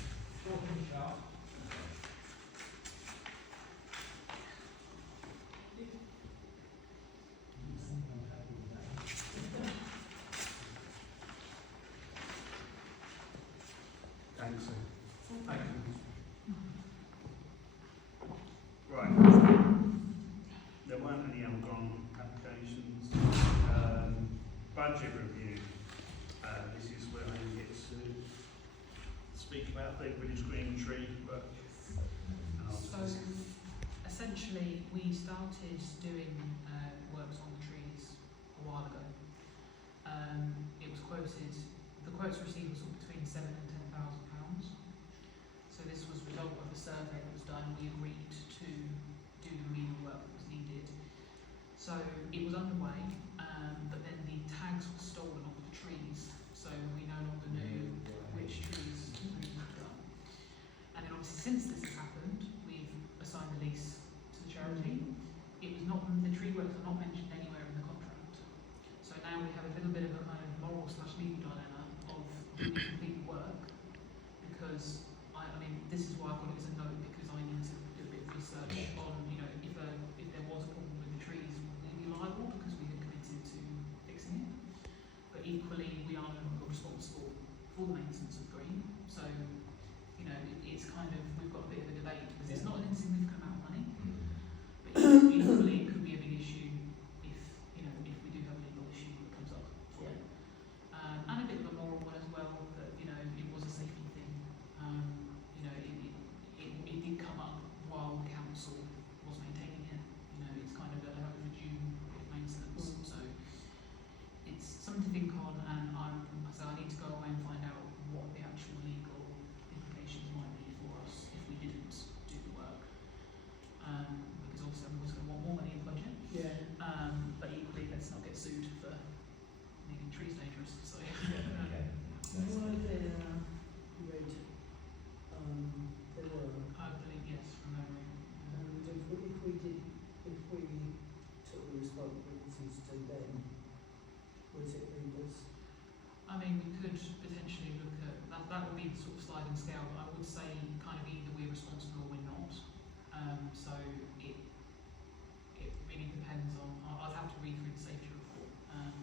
budget review. This is where I get to speak about the British Green tree work. So essentially, we started doing works on the trees a while ago. It was quoted, the quotes received was between £7,000 and £10,000. So this was a result of a survey that was done. We agreed to do the remedial work that was needed. So it was underway, but then the tags were stolen off the trees, so we no longer knew which trees we had done. And then obviously since this has happened, we've assigned the lease to the charity. It was not, the tree works are not mentioned anywhere in the contract. So now we have a little bit of a kind of moral / legal dilemma of do we complete the work, because I mean this is why I've got it as a note, because I need to do a bit of research on, you know, if there was a problem with the trees, would we be liable because we had committed to fixing it? But equally we are no longer responsible for the maintenance of green. So, you know, it's kind of, we've got a bit of a debate because it's not an insignificant amount of money, but equally it could be a big issue if, you know, if we do have a legal issue that comes up for it. And a bit of a moral one as well, that, you know, it was a safety thing. You know, it did come up while the council was maintaining it. You know, it's kind of a overdue bit of maintenance. So it's something to think on, and I need to go away and find out what the actual legal implications might be for us if we didn't do the work. Because obviously I'm always going to want more money in the budget. Yeah. But equally, let's not get sued for making trees dangerous. So Yeah. Were there red, there were, I believe yes, from memory. and if we took the responsibilities to them, was it readers? I mean, we could potentially look at that. That would be the sort of sliding scale. But I would say kind of either we're responsible or we're not. So it really depends on. I'd have to read through the safety report.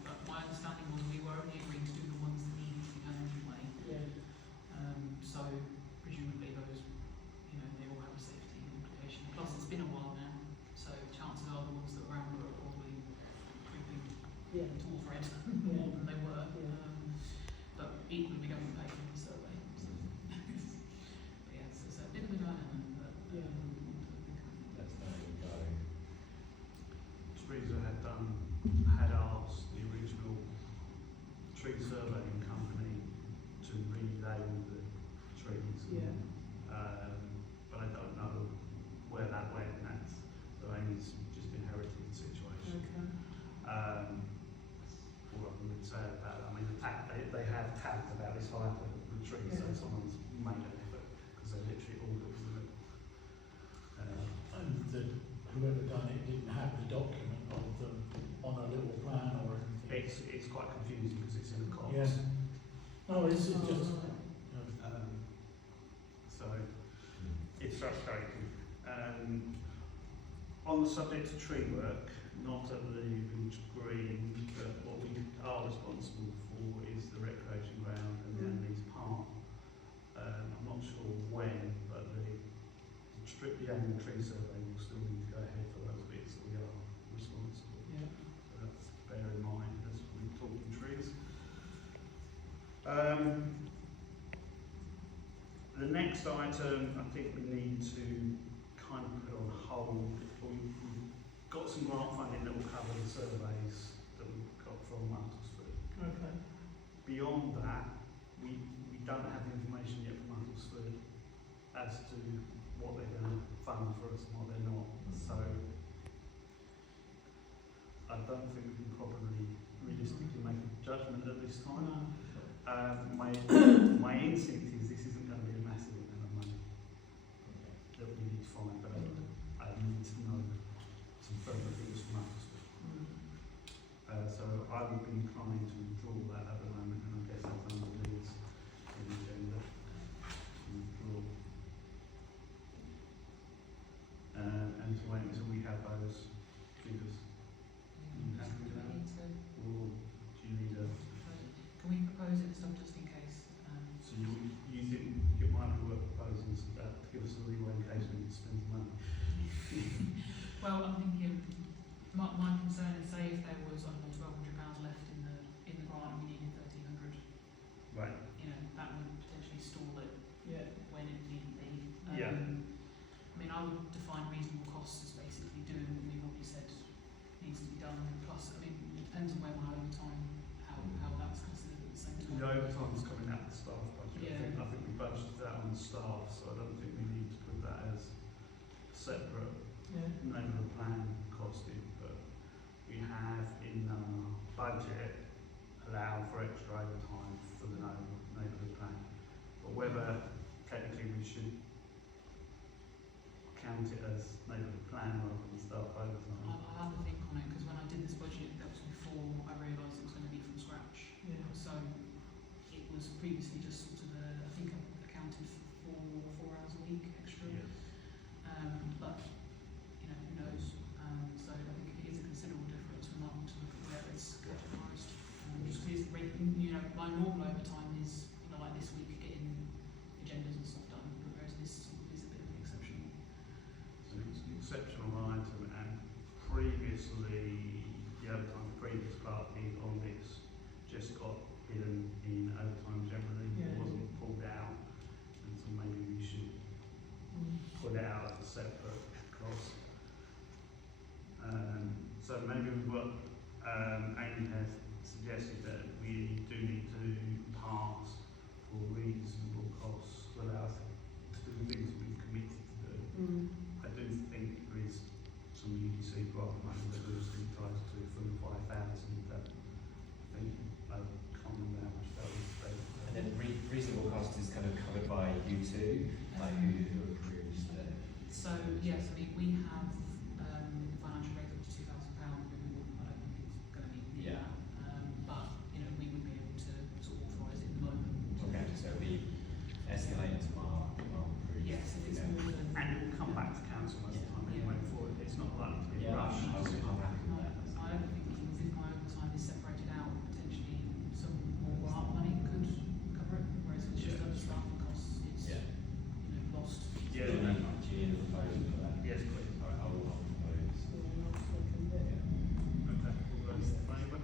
But my understanding was we were only agreeing to do the ones that needed to be done anyway. Yeah. So presumably those, you know, they all have a safety implication. Plus it's been a while now, so chances are the ones that were around are probably creeping Yeah. towards red Yeah. more than they were. Yeah. But equally we don't pay for the survey. So. But yeah, so it's a bit of a dilemma. But, Yeah. Let's know go. Teresa had asked the original tree surveying company to relabel the trees. Yeah. But I don't know where that went. That's Amy's just inherited the situation. Okay. All I would say about that, I mean, they have tagged about this height of the tree, so Yeah. someone's made an effort because they literally ordered it. And whoever done it didn't have the document of them on a little plan or anything. It's quite confusing because it's in a cost. Yeah. No, it's just. So it's frustrating. On the subject of tree work, not at the Village Green, but what we are responsible for is the recreation ground and the Andes Park. I'm not sure when, but the annual tree survey will still need to go ahead for those bits that we are responsible. Yeah. So that's bear in mind as we're talking trees. The next item I think we need to kind of put on hold. We've got some grant funding that will cover the surveys that we've got from Uttlesford. Okay. Beyond that, we don't have the information yet from Uttlesford as to what they're going to fund for us and what they're not. So I don't think we can probably realistically make a judgment at this time. My instinct is this isn't going to be a massive amount of money that we need to find, but I need to know some further things from Uttlesford. So I would be inclined to withdraw that at the moment, and I guess that's under Lee's in the agenda to withdraw. And to wait until we have those figures. You happy with that? Or do you need a... Can we propose it stuff just in case? So you think it might be worth proposing that to give us a leeway in case we need to spend some money? Well, I'm thinking my concern is, say if there was £1,200 left in the staff budget. Yeah. I think we budgeted that on staff, so I don't think we need to put that as separate neighbourhood plan costing, but we have in our budget allowed for extra overtime for the neighbourhood plan. But whether technically we should count it as neighbourhood plan rather than staff overtime. I had to think on it because when I did this budget, that was before I realised it was going to be from scratch. Yeah. So it was previously just sort of I think I accounted for 4 hours a week extra. Yeah. But you know, who knows? So I think it is a considerable difference from not to look at where it's categorised. Just because you know, my normal overtime is like this week getting agendas and stuff done, whereas this is a bit of an exceptional. So it's an exceptional item, and previously, the overtime the previous clerk did on this just got hidden in overtime generally. It wasn't pulled out, and so maybe we should put it out as a separate cost. So maybe what Amy has suggested that we do need to pass for reasonable costs to allow us to do the things we've committed to do. I do think there is some UDC grant money that we're still entitled to from 5,000, but I think I can't remember how much that was. And then reasonable cost is kind of covered by you two, like who approves the. So yes, I mean we have financial rate up to £2,000. I don't think it's going to be near that. But you know we would be able to sort of authorise it at the moment. Okay, so it'll be escalated to Mark. Yes, if it's more than. And it will come back to council most of the time anyway for it. It's not likely to be Yeah, rushed. I'm happy with that. I don't think if my overtime is separated out, potentially some more grant money could cover it, whereas if it's just other staffing costs, it's Yeah. you know lost. Yeah, Do you need a proposal for that? yes, please. Alright, I'll propose. Okay, all those in favour?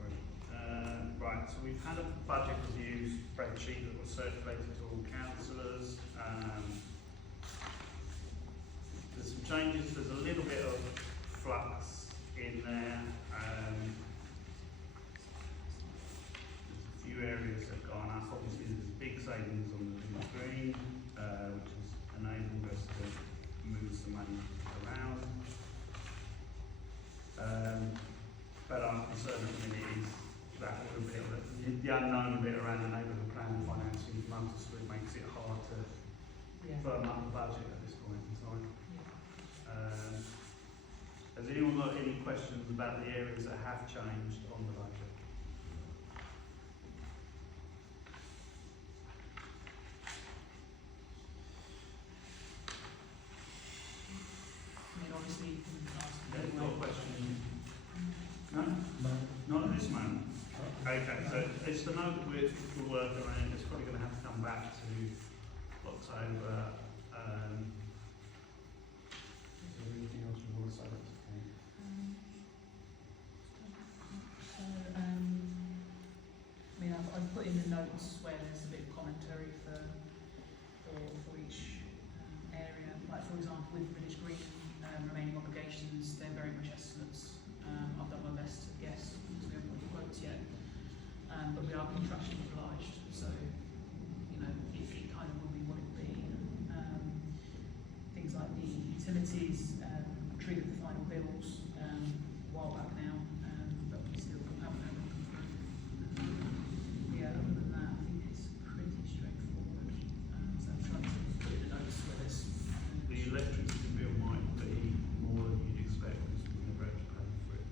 Sorry. Right, so we've had a budget review spreadsheet that was circulated to all councillors. There's some changes, there's a little bit of flux in there. There's a few areas that have gone up. Obviously, there's big savings on the green, which has enabled us to move some money around. But our concern at the minute is that little bit, the unknown bit around the neighbourhood plan and financing from Understood makes it hard to firm up the budget at this point in time. Has anyone got any questions about the areas that have changed on the budget? I mean, obviously, you can ask. Yeah, you've got a question? No? No. Not at this moment. Okay, so it's the note that we're working on, and it's probably going to have to come back to October. Is there anything else we want to say? I mean, I've put in the notes where there's a bit of commentary for each area. Like, for example, with Village Green remaining obligations, they're very much estimates. I've done my best to guess because we haven't got the quotes yet. But we are contractually obliged, so you know it kind of will be what it will be. Things like the utilities, triggered the final bills a while back now, but we still haven't had them come through. Yeah, other than that, I think it's pretty straightforward. So I'm trying to put in the notes where there's. The electricity bill might be more than you'd expect because we've never actually paid for it.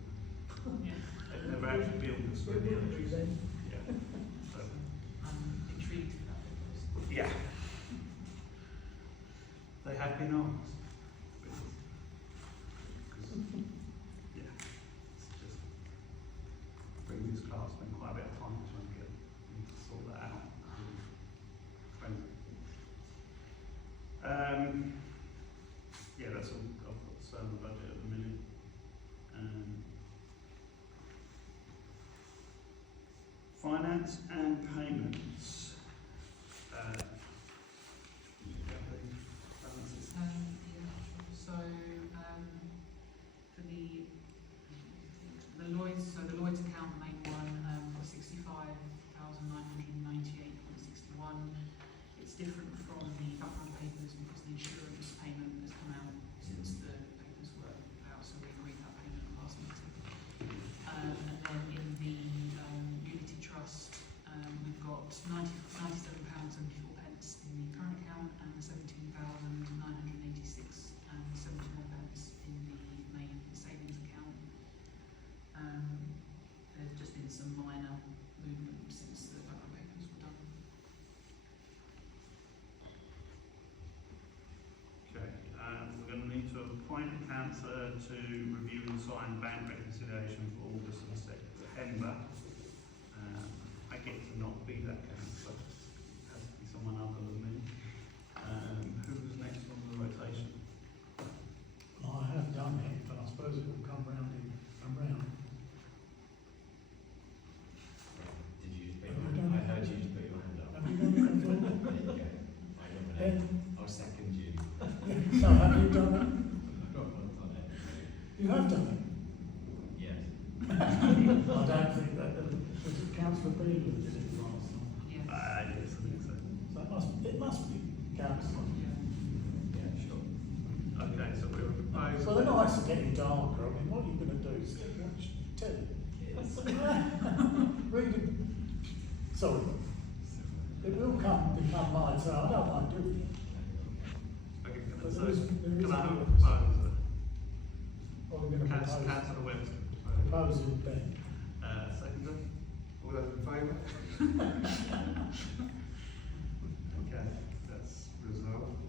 Yeah. They've never actually billed us for the electricity. Yeah. So, I'm intrigued with that because yeah. They have been asked. Yeah, it's just previous class spent quite a bit of time trying to get them to sort that out. Yeah, that's all I've got to say on the budget at the minute. the councillor to review and sign bank reconciliation for August and September. I get to not be that councillor. It has to be someone other than me. Who was next on the rotation? I have done it, but I suppose it will come round and round. Did you just put Have your you hand done up? I it? heard you just put your hand up. Have you done it before? There you go. I nominate. I'll second you. So have you done it? I've got one on it. You have done it? Yes. I don't think that, was it Councillor Beale who did it last time? Yes. Yes, I think so. So it must be Councillor. Yeah, sure. Okay, so we're proposing. Well, the nights are getting darker. I mean, what are you going to do? Sit and watch telly? Read it. Sorry. It will become my turn. I don't mind doing it. Okay, But so there is can I have a a proposer? What we're going to propose. Councillor Webster. Proposing Ben. Seconder? All those in favour? Okay, that's resolved.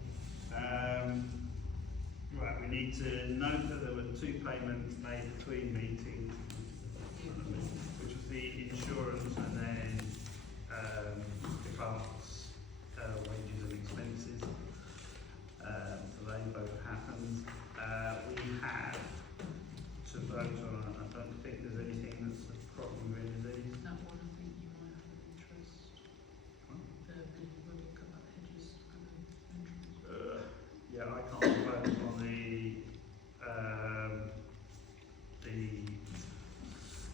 Right, we need to note that there were 2 payments made between meetings, which was the insurance and then the clerk's wages and expenses. So they both happened. We have to vote on, I don't think there's anything that's a problem with these. That one, I think you might have an interest. The bit where we cut about the hedges and the entrance. Yeah, I can't vote on the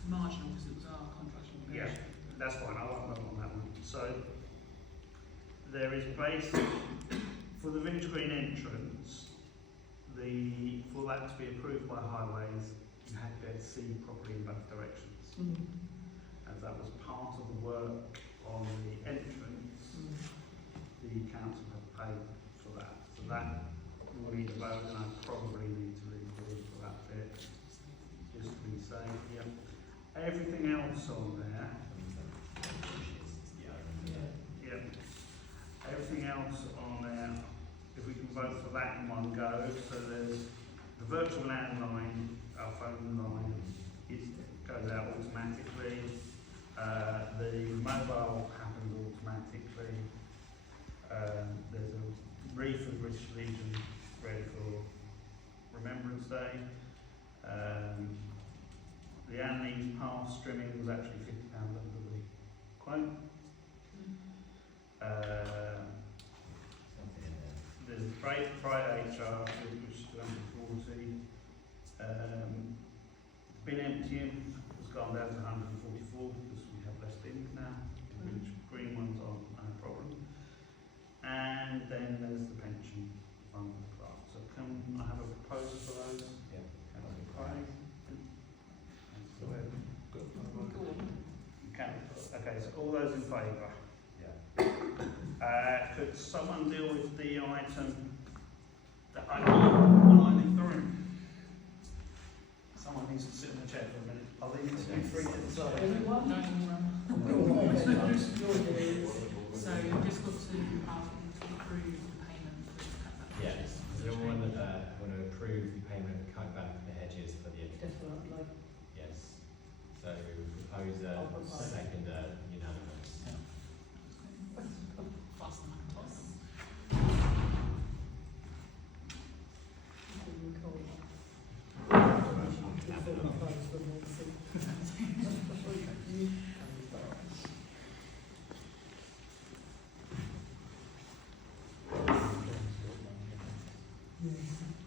Marginal, because it was our contractual yeah, negotiation. that's fine, I won't vote on that one. So, there is for the Village Green entrance, for that to be approved by Highways, you had to be able to see properly in both directions. As that was part of the work on the entrance, the council have paid for that. So that will need a vote, and I probably need to read for that bit, just to be safe, yeah. Everything else on there, yeah. Everything else on there, if we can vote for that in one go, so there's the virtual landline, our phone line, it goes out automatically. The mobile happens automatically. There's a wreath of British Legion ready for Remembrance Day. The Annie's pass streaming was actually £50 under the quote. There's Friday charge, which is 240. Bin emptying has gone down to 144 because we have less bins now, which green ones aren't no problem. And then there's the pension fund clerk. So can I have a proposal for those? Yeah. Councillor Craig? Go ahead. Okay, so all those in favour? Yeah. Could someone deal with the item that I when I leave the room? Someone needs to sit in the chair for a minute. I'll leave you free to decide. Everyone? So you've just got to approve the payment for the cutback. Yeah. Does everyone want to approve the payment of cutback for the hedges for the entrance? Definitely. Yes. So proposer, seconder, unanimous. Fast and toss.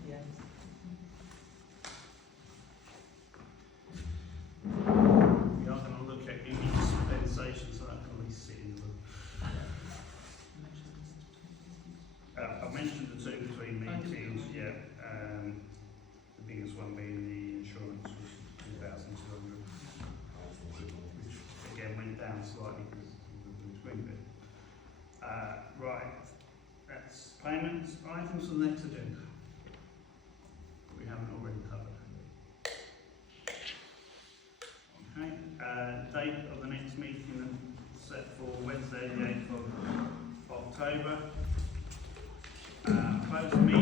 Yes. We are going to look at any dispensation, so that can at least sit in the. I mentioned the 2 between meetings, yeah. The biggest one being the insurance was 2,200, which again went down slightly because of the between bit. Right, that's payments. Items on the next agenda we haven't already covered. Okay, date of the next meeting set for Wednesday, the 8th of October. Close the meeting.